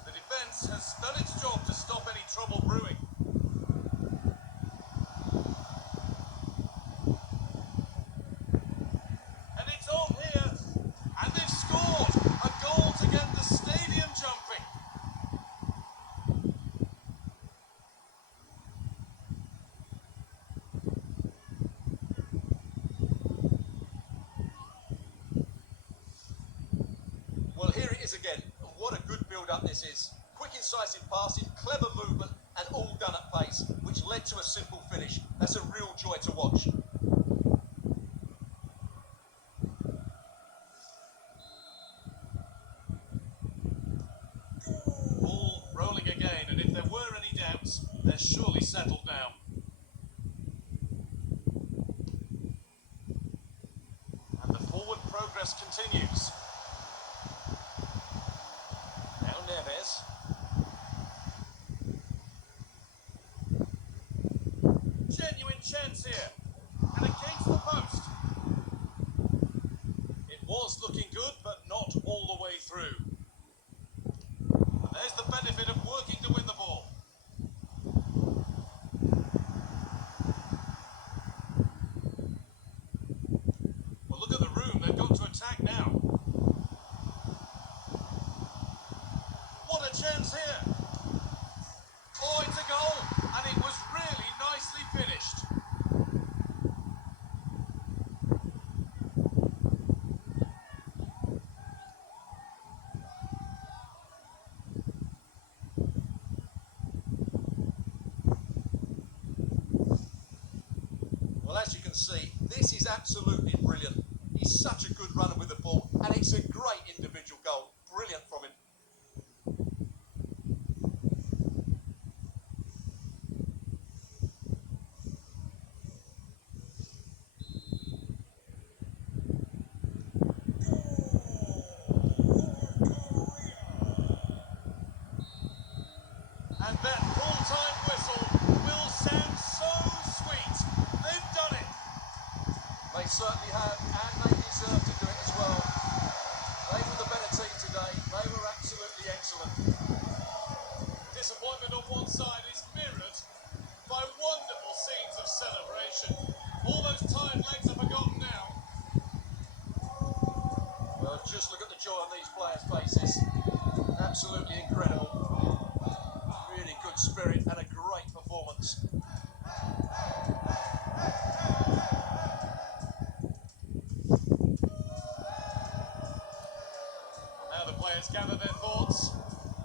The defence has done its job to stop any trouble brewing. And it's on here. And they've scored a goal to get the stadium jumping. Well, here it is again. What a good build-up this is. Quick, incisive passing, clever movement, and all done at pace, which led to a simple finish. That's a real joy to watch. Ball rolling again, and if there were any doubts, they're surely settled now. And the forward progress continues. Now Neves. Genuine chance here. And against the post. It was looking good, but not all the way through. And there's the benefit of working to win the ball. Well, look at the room. They've got to attack now. What a chance here. Oh, it's a goal. And it was really nicely finished. Well, as you can see, this is absolutely brilliant. He's such a good runner with the ball, and it's a great individual goal. Brilliant from him. And that full-time whistle will sound so sweet. They've done it. They certainly have, and they deserve to do it as well. They were the better team today. They were absolutely excellent. Disappointment on one side is mirrored by wonderful scenes of celebration. All those tired legs are forgotten now. Well, just look at the joy on these players' faces. Absolutely incredible. Really good spirit and a great performance. Now the players gather their thoughts,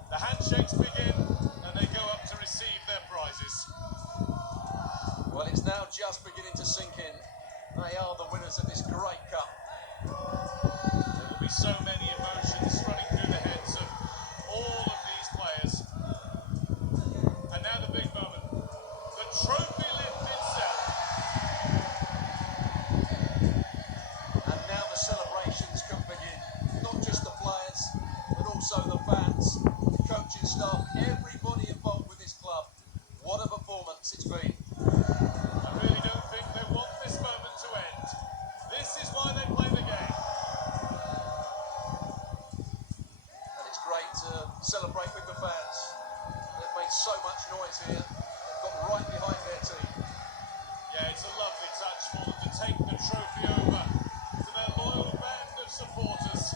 the handshakes begin, and they go up to receive their prizes. Well, it's now just beginning to sink in. They are the winners of this great cup. There will be so many emotions running through the heads of all of these players. And now the big moment, the trophy lift itself. And now the celebrations can begin. Not just the players, but also the fans, the coaching staff, everybody involved with this club. What a performance it's been. I really don't think they want this moment to end. This is why they play the game. And it's great to celebrate with the fans. They've made so much noise here. They've got right behind their team. Yeah, it's a lovely touch for them to take the trophy over to their loyal band of supporters.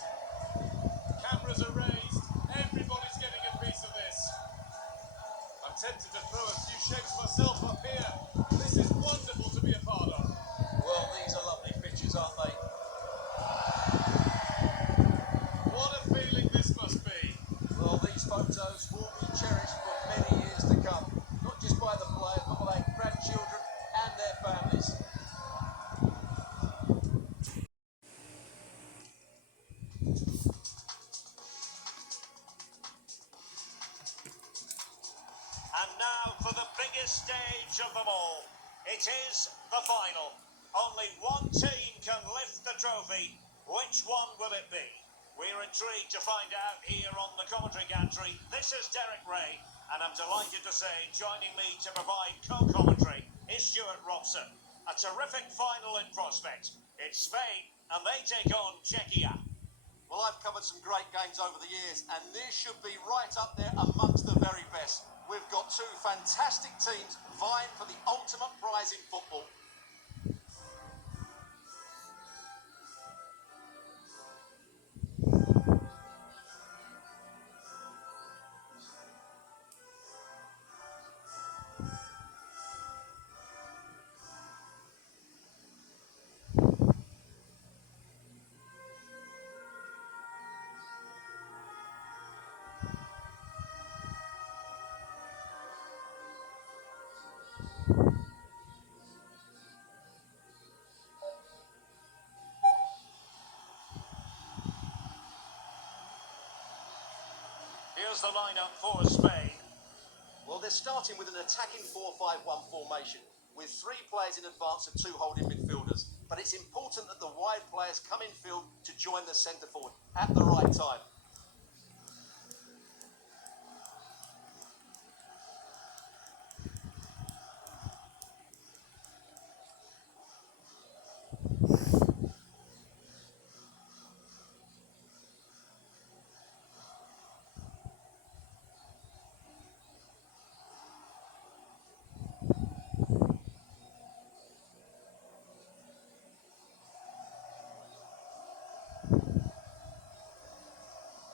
Cameras are raised, everybody's getting a piece of this. I'm tempted to throw a few shakes myself up here. This is wonderful to be a part of. Well, these are lovely pictures, aren't they? What a feeling this must be. Well, these photos will be cherished for many years to come. Not just by the players, but by their grandchildren and their families. And now for the biggest stage of them all. It is the final. Only one team can lift the trophy. Which one will it be? We're intrigued to find out here on the commentary gantry. This is Derek Ray, and I'm delighted to say joining me to provide co-commentary is Stuart Robson. A terrific final in prospect. It's Spain, and they take on Czechia. Well, I've covered some great games over the years, and this should be right up there amongst the very best. We've got two fantastic teams vying for the ultimate prize in football. Here's the lineup for Spain. Well, they're starting with an attacking 4-5-1 formation, with three players in advance of two holding midfielders. But it's important that the wide players come in field to join the centre forward at the right time.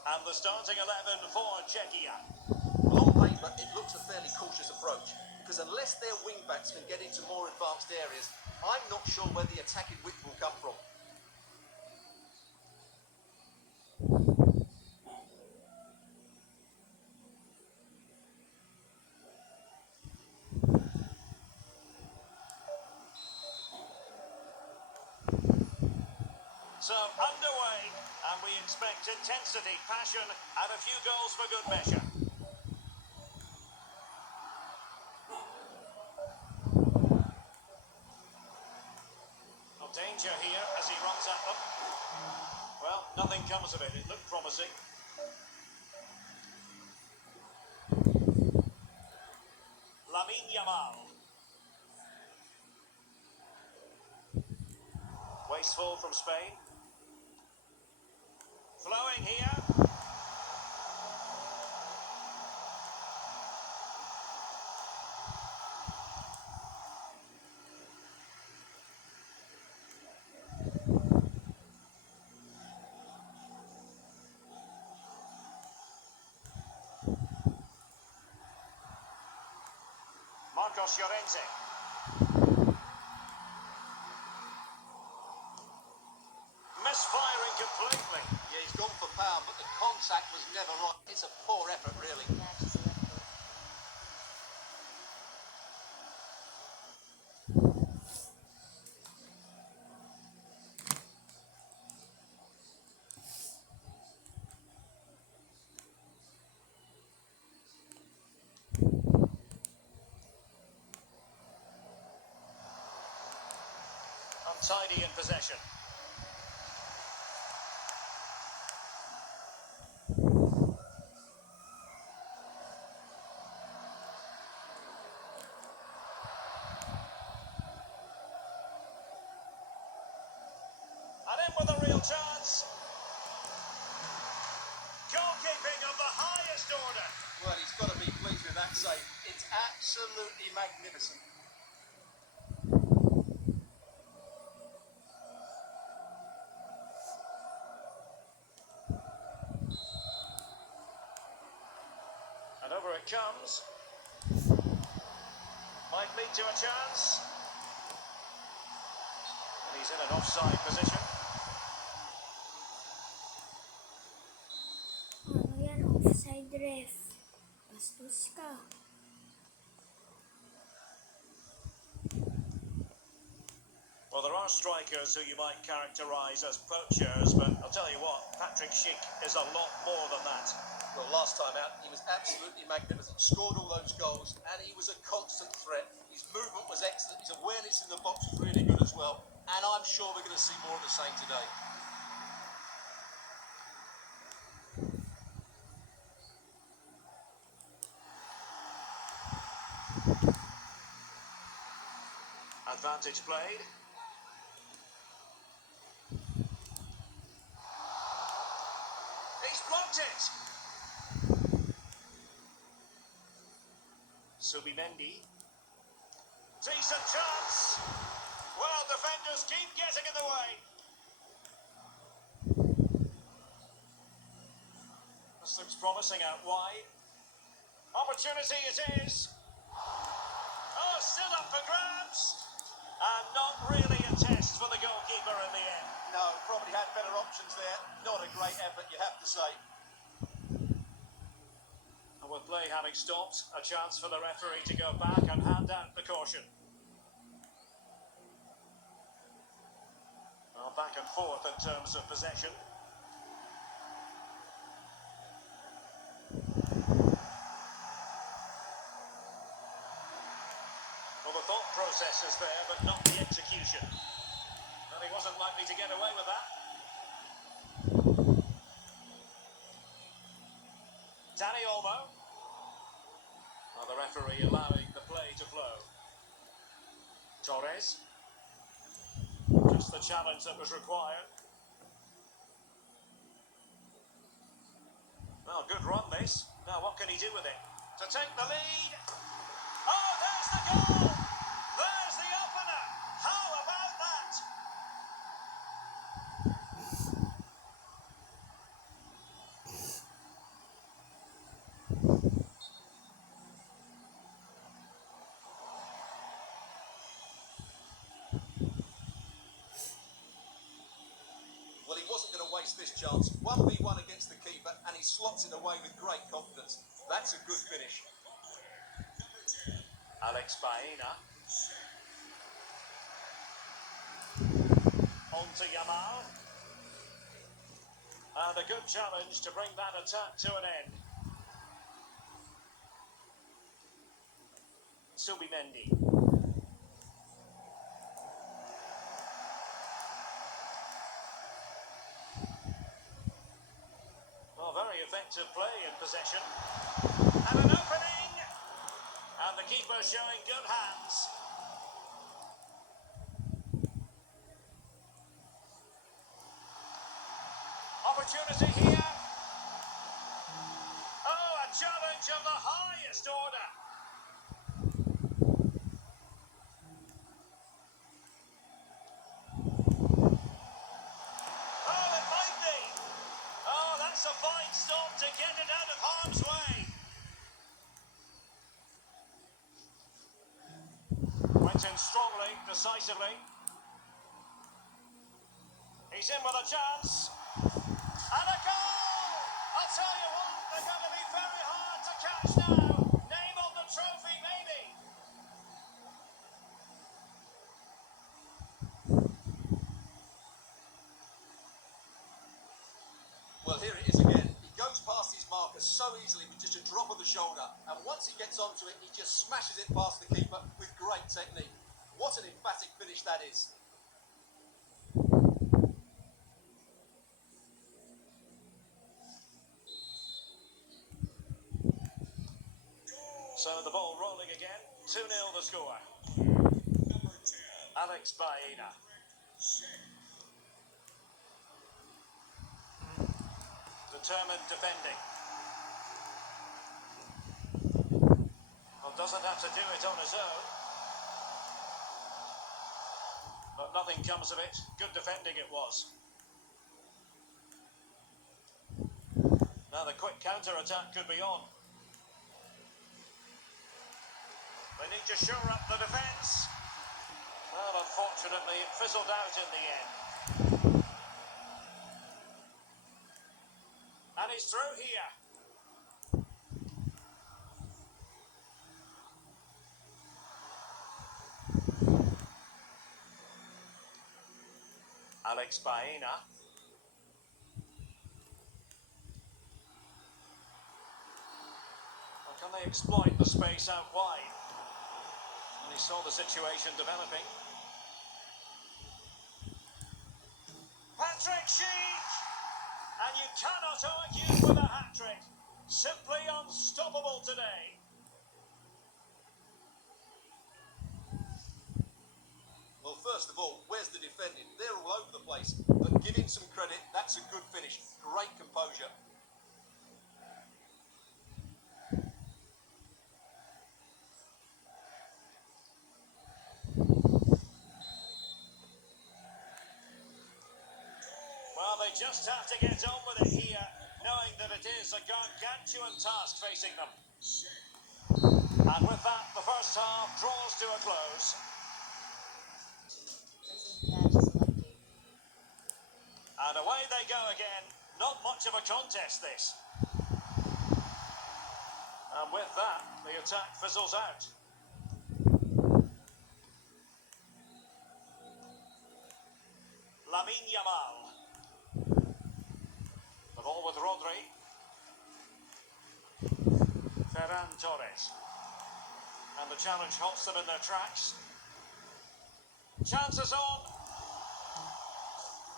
And the starting 11 for Czechia. Well, on paper, it looks a fairly cautious approach, because unless their wing-backs can get into more advanced areas, I'm not sure where the attacking width will come from. So underway, and we expect intensity, passion, and a few goals for good measure. No danger here as he runs at them. Well, nothing comes of it. It looked promising. Lamine Yamal. Wasteful from Spain. Flowing here. Marcos Llorente. Misfiring completely. Yeah, he's gone for power, but the contact was never right. It's a poor effort, really. Untidy in possession. And in with a real chance. Goalkeeping of the highest order. Well, he's got to be pleased with that save. It's absolutely magnificent. And over it comes. Might lead to a chance. And he's in an offside position. Ano yan? Offside ref. Bastos ka. Well, there are strikers who you might characterise as poachers, but I'll tell you what, Patrick Schick is a lot more than that. Well, last time out, he was absolutely magnificent. Scored all those goals, and he was a constant threat. His movement was excellent. His awareness in the box was really good as well. And I'm sure we're going to see more of the same today. Advantage played. He's blocked it. Subimendi. Decent chance. Well, defenders keep getting in the way. This looks promising out wide. Opportunity it is. Oh, still up for grabs. And not really a test for the goalkeeper in the end. No, probably had better options there. Not a great effort, you have to say. And with play having stopped, a chance for the referee to go back and hand out the caution. Well, back and forth in terms of possession. Well, the thought process is there, but not the execution. And he wasn't likely to get away with that. Dani Olmo. Well, the referee allowing the play to flow. Torres. Just the challenge that was required. Well, good run this. Now what can he do with it? To take the lead. Oh, there's the goal! There's the opener! How about that? Well, he wasn't going to waste this chance. 1v1 against the keeper, and he slots it away with great confidence. That's a good finish. Alex Baena. On to Yamal. And a good challenge to bring that attack to an end. Subimendi. Well, very effective play in possession. And an opening! And the keeper showing good hands. Opportunity here. Oh, a challenge of the highest order. Oh, it might be. Oh, that's a fine stop to get it out of harm's way. Went in strongly, decisively. He's in with a chance. And a goal! I'll tell you what, they're going to be very hard to catch now. Name on the trophy, maybe. Well, here it is again. He goes past his marker so easily with just a drop of the shoulder, and once he gets onto it, he just smashes it past the keeper with great technique. What an emphatic finish that is. So the ball rolling again. 2-0 the score. Alex Baena. Determined defending. Well, doesn't have to do it on his own. But nothing comes of it. Good defending it was. Now the quick counter-attack could be on. They need to shore up the defence. Well, unfortunately, it fizzled out in the end. And he's through here. Alex Baena. Well, can they exploit the space out wide? And he saw the situation developing. Patrick Schick! And you cannot argue with a hat-trick. Simply unstoppable today. Well, first of all, where's the defending? They're all over the place. But give him some credit, that's a good finish. Great composure. Well, they just have to get on with it here, knowing that it is a gargantuan task facing them. And with that, the first half draws to a close. And away they go again. Not much of a contest, this. And with that, the attack fizzles out. Lamine Yamal. The ball with Rodri. Ferran Torres. And the challenge halts them in their tracks. Chances on.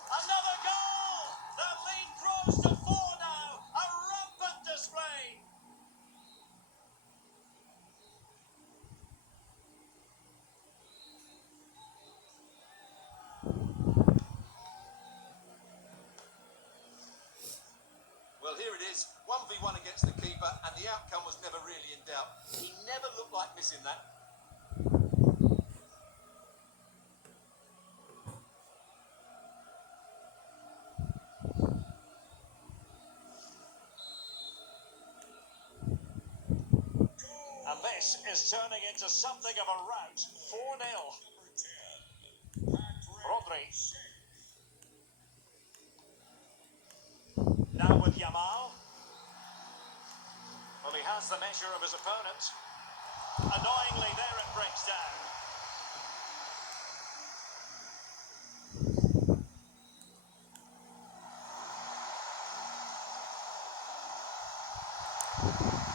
Another goal! The lead grows to 4 now. A rampant display. Well, here it is, 1v1 against the keeper, and the outcome was never really in doubt. He never looked like missing that. And this is turning into something of a rout. 4-0. Rodri. Now with Yamal. Well, he has the measure of his opponent. Annoyingly, there it breaks down.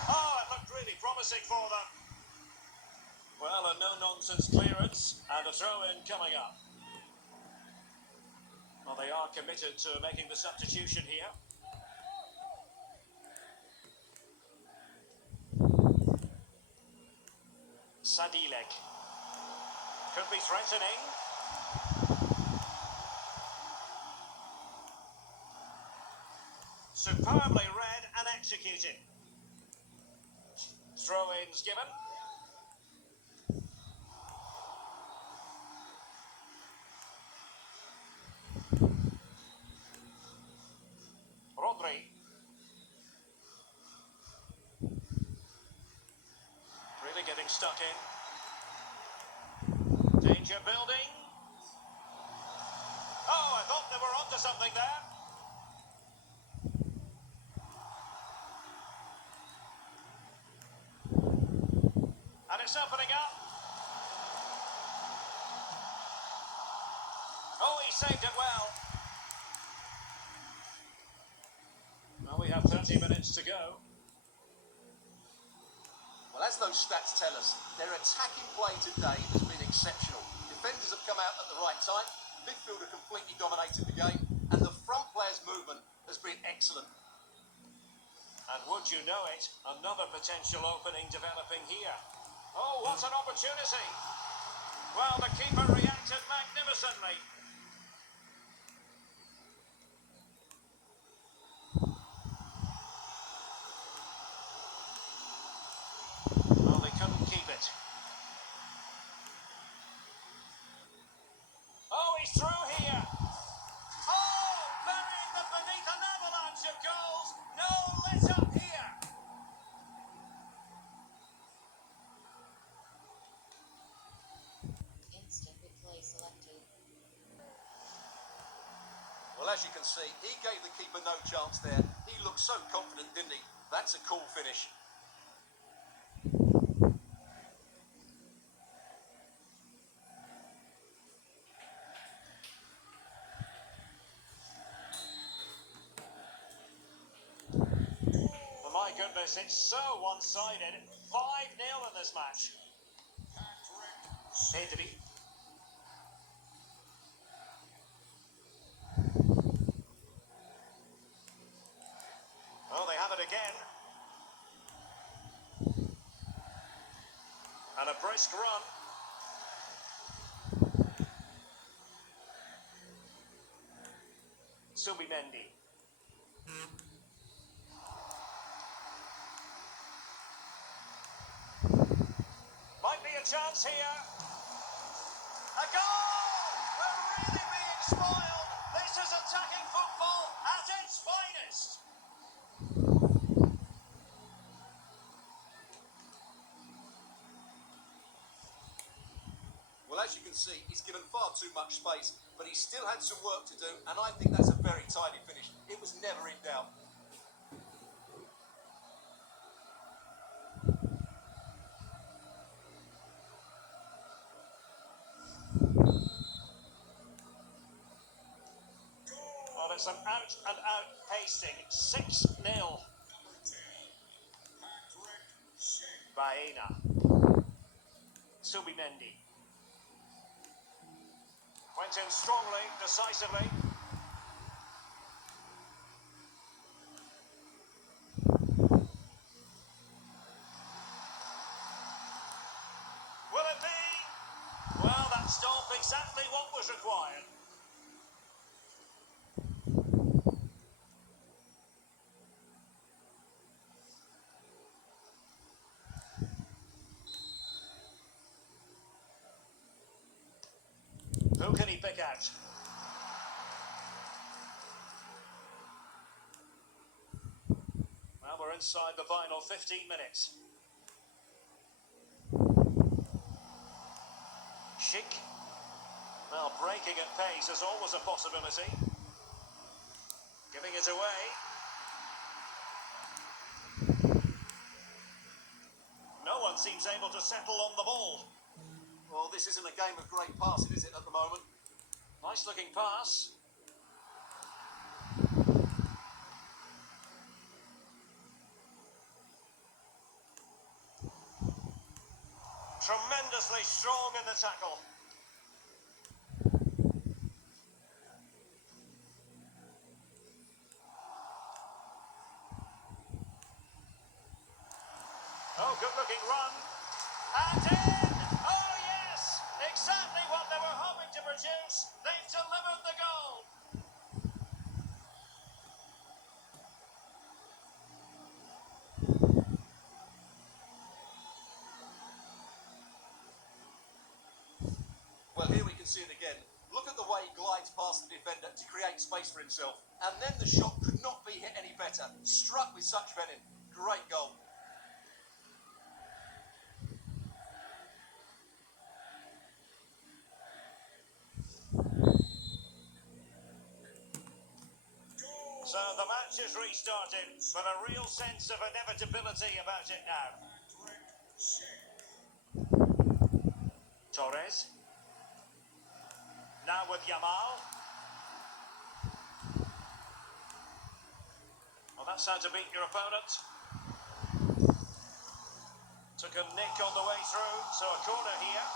Oh, it looked really promising for them. Well, a no-nonsense clearance and a throw-in coming up. Well, they are committed to making the substitution here. Sadilek. Could be threatening. Superbly read and executed. Throw-ins given. Rodri. Really getting stuck in. Danger building. Oh, I thought they were onto something there. And it's opening up. Oh, he saved it well. Well, we have 30 minutes to go. Well, as those stats tell us, their attacking play today has been exceptional. Defenders have come out at the right time, midfield have completely dominated the game, and the front players' movement has been excellent. And would you know it, another potential opening developing here. Oh, what an opportunity! Well, the keeper reacted magnificently. Well, they couldn't keep it. Oh, he's through here. Oh, buried them beneath an avalanche of goals. No let up here. Instant replay selected. Well, as you can see, he gave the keeper no chance there. He looked so confident, didn't he? That's a cool finish. Oh, my goodness, it's so one-sided. 5-0 in this match. Pedri. Oh, they have it again. And a brisk run. Subimendi. Might be a chance here. A goal! We're really being spoiled. This is attacking football at its finest. Well, as you can see, he's given far too much space, but he still had some work to do, and I think that's a very tidy finish. It was never in doubt. Well, it's an out-and-out pasting. 6-0. Baena. Subimendi. Went in strongly, decisively. Will it be? Well, that stopped exactly what was required. Who can he pick out? Well, we're inside the final 15 minutes. Schick. Well, breaking at pace is always a possibility. Giving it away. No one seems able to settle on the ball. Well, this isn't a game of great passing, is it, at the moment? Nice looking pass. Tremendously strong in the tackle. Oh, good looking run. And in! Exactly what they were hoping to produce. They've delivered the goal. Well, here we can see it again. Look at the way he glides past the defender to create space for himself. And then the shot could not be hit any better. Struck with such venom. Great goal. So the match has restarted with a real sense of inevitability about it now. Torres. Now with Yamal. Well, that's how to beat your opponent. Took a nick on the way through, so a corner here.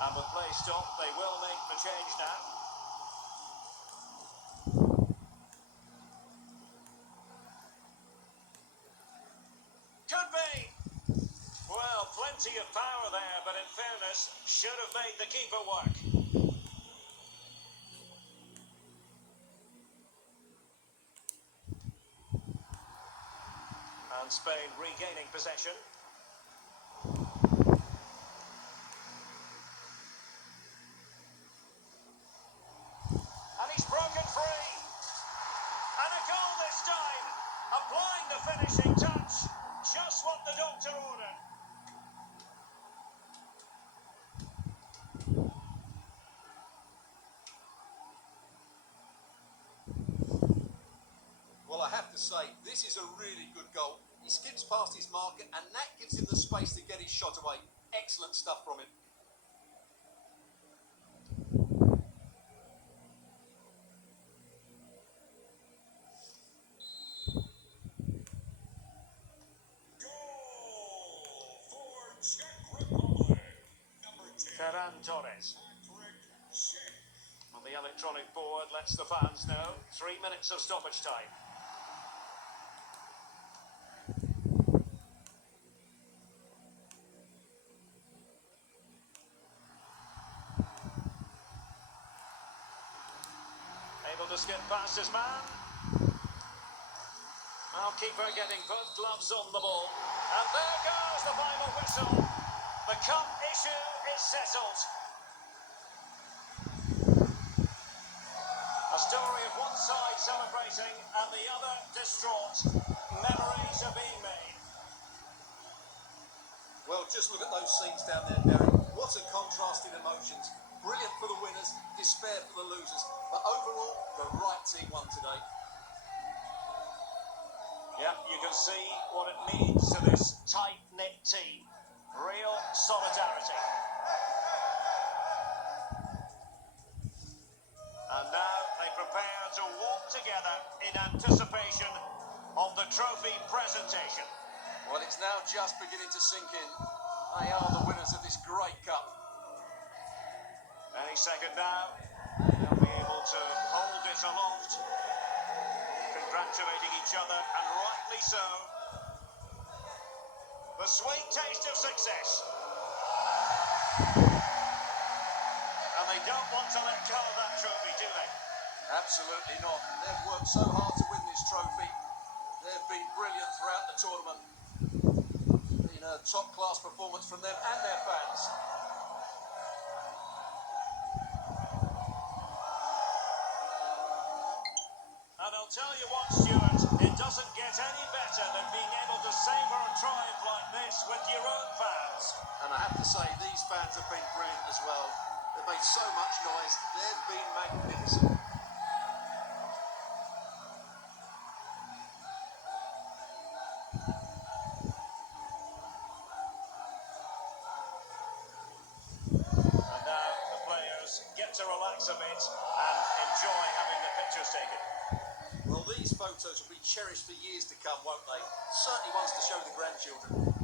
And with play stopped, they will make the change now. Could be. Well, plenty of power there, but in fairness, should have made the keeper work. And Spain regaining possession. And he's broken free. And a goal this time. Applying the finishing touch. Just what the doctor ordered. Well, I have to say, this is a really good goal. He skips past his marker, and that gives him the space to get his shot away. Excellent stuff from him. Ferran Torres. On the electronic board lets the fans know 3 minutes of stoppage time. Able to skip past his man. Well, keeper getting both gloves on the ball. And there goes the final whistle. The cup issue is settled. A story of one side celebrating and the other distraught. Memories are being made. Well, just look at those scenes down there, Derek. What a contrast in emotions. Brilliant for the winners, despair for the losers. But overall, the right team won today. Yeah, you can see what it means to this tight-knit team. Real solidarity. And now they prepare to walk together in anticipation of the trophy presentation. Well, it's now just beginning to sink in. They are the winners of this great cup. Any second now, they'll be able to hold it aloft, congratulating each other, and rightly so. The sweet taste of success. And they don't want to let go of that trophy, do they? Absolutely not. They've worked so hard to win this trophy. They've been brilliant throughout the tournament. Been a top-class performance from them and their fans. And I'll tell you what, Stuart, it doesn't get any better than being able to savour a triumph like this with your own fans. And I have to say, these fans have been brilliant as well. They've made so much noise. They've been magnificent. And now the players get to relax a bit and enjoy having the pictures taken. Well, these photos will be cherished for years to come, won't they? Certainly ones to show the grandchildren.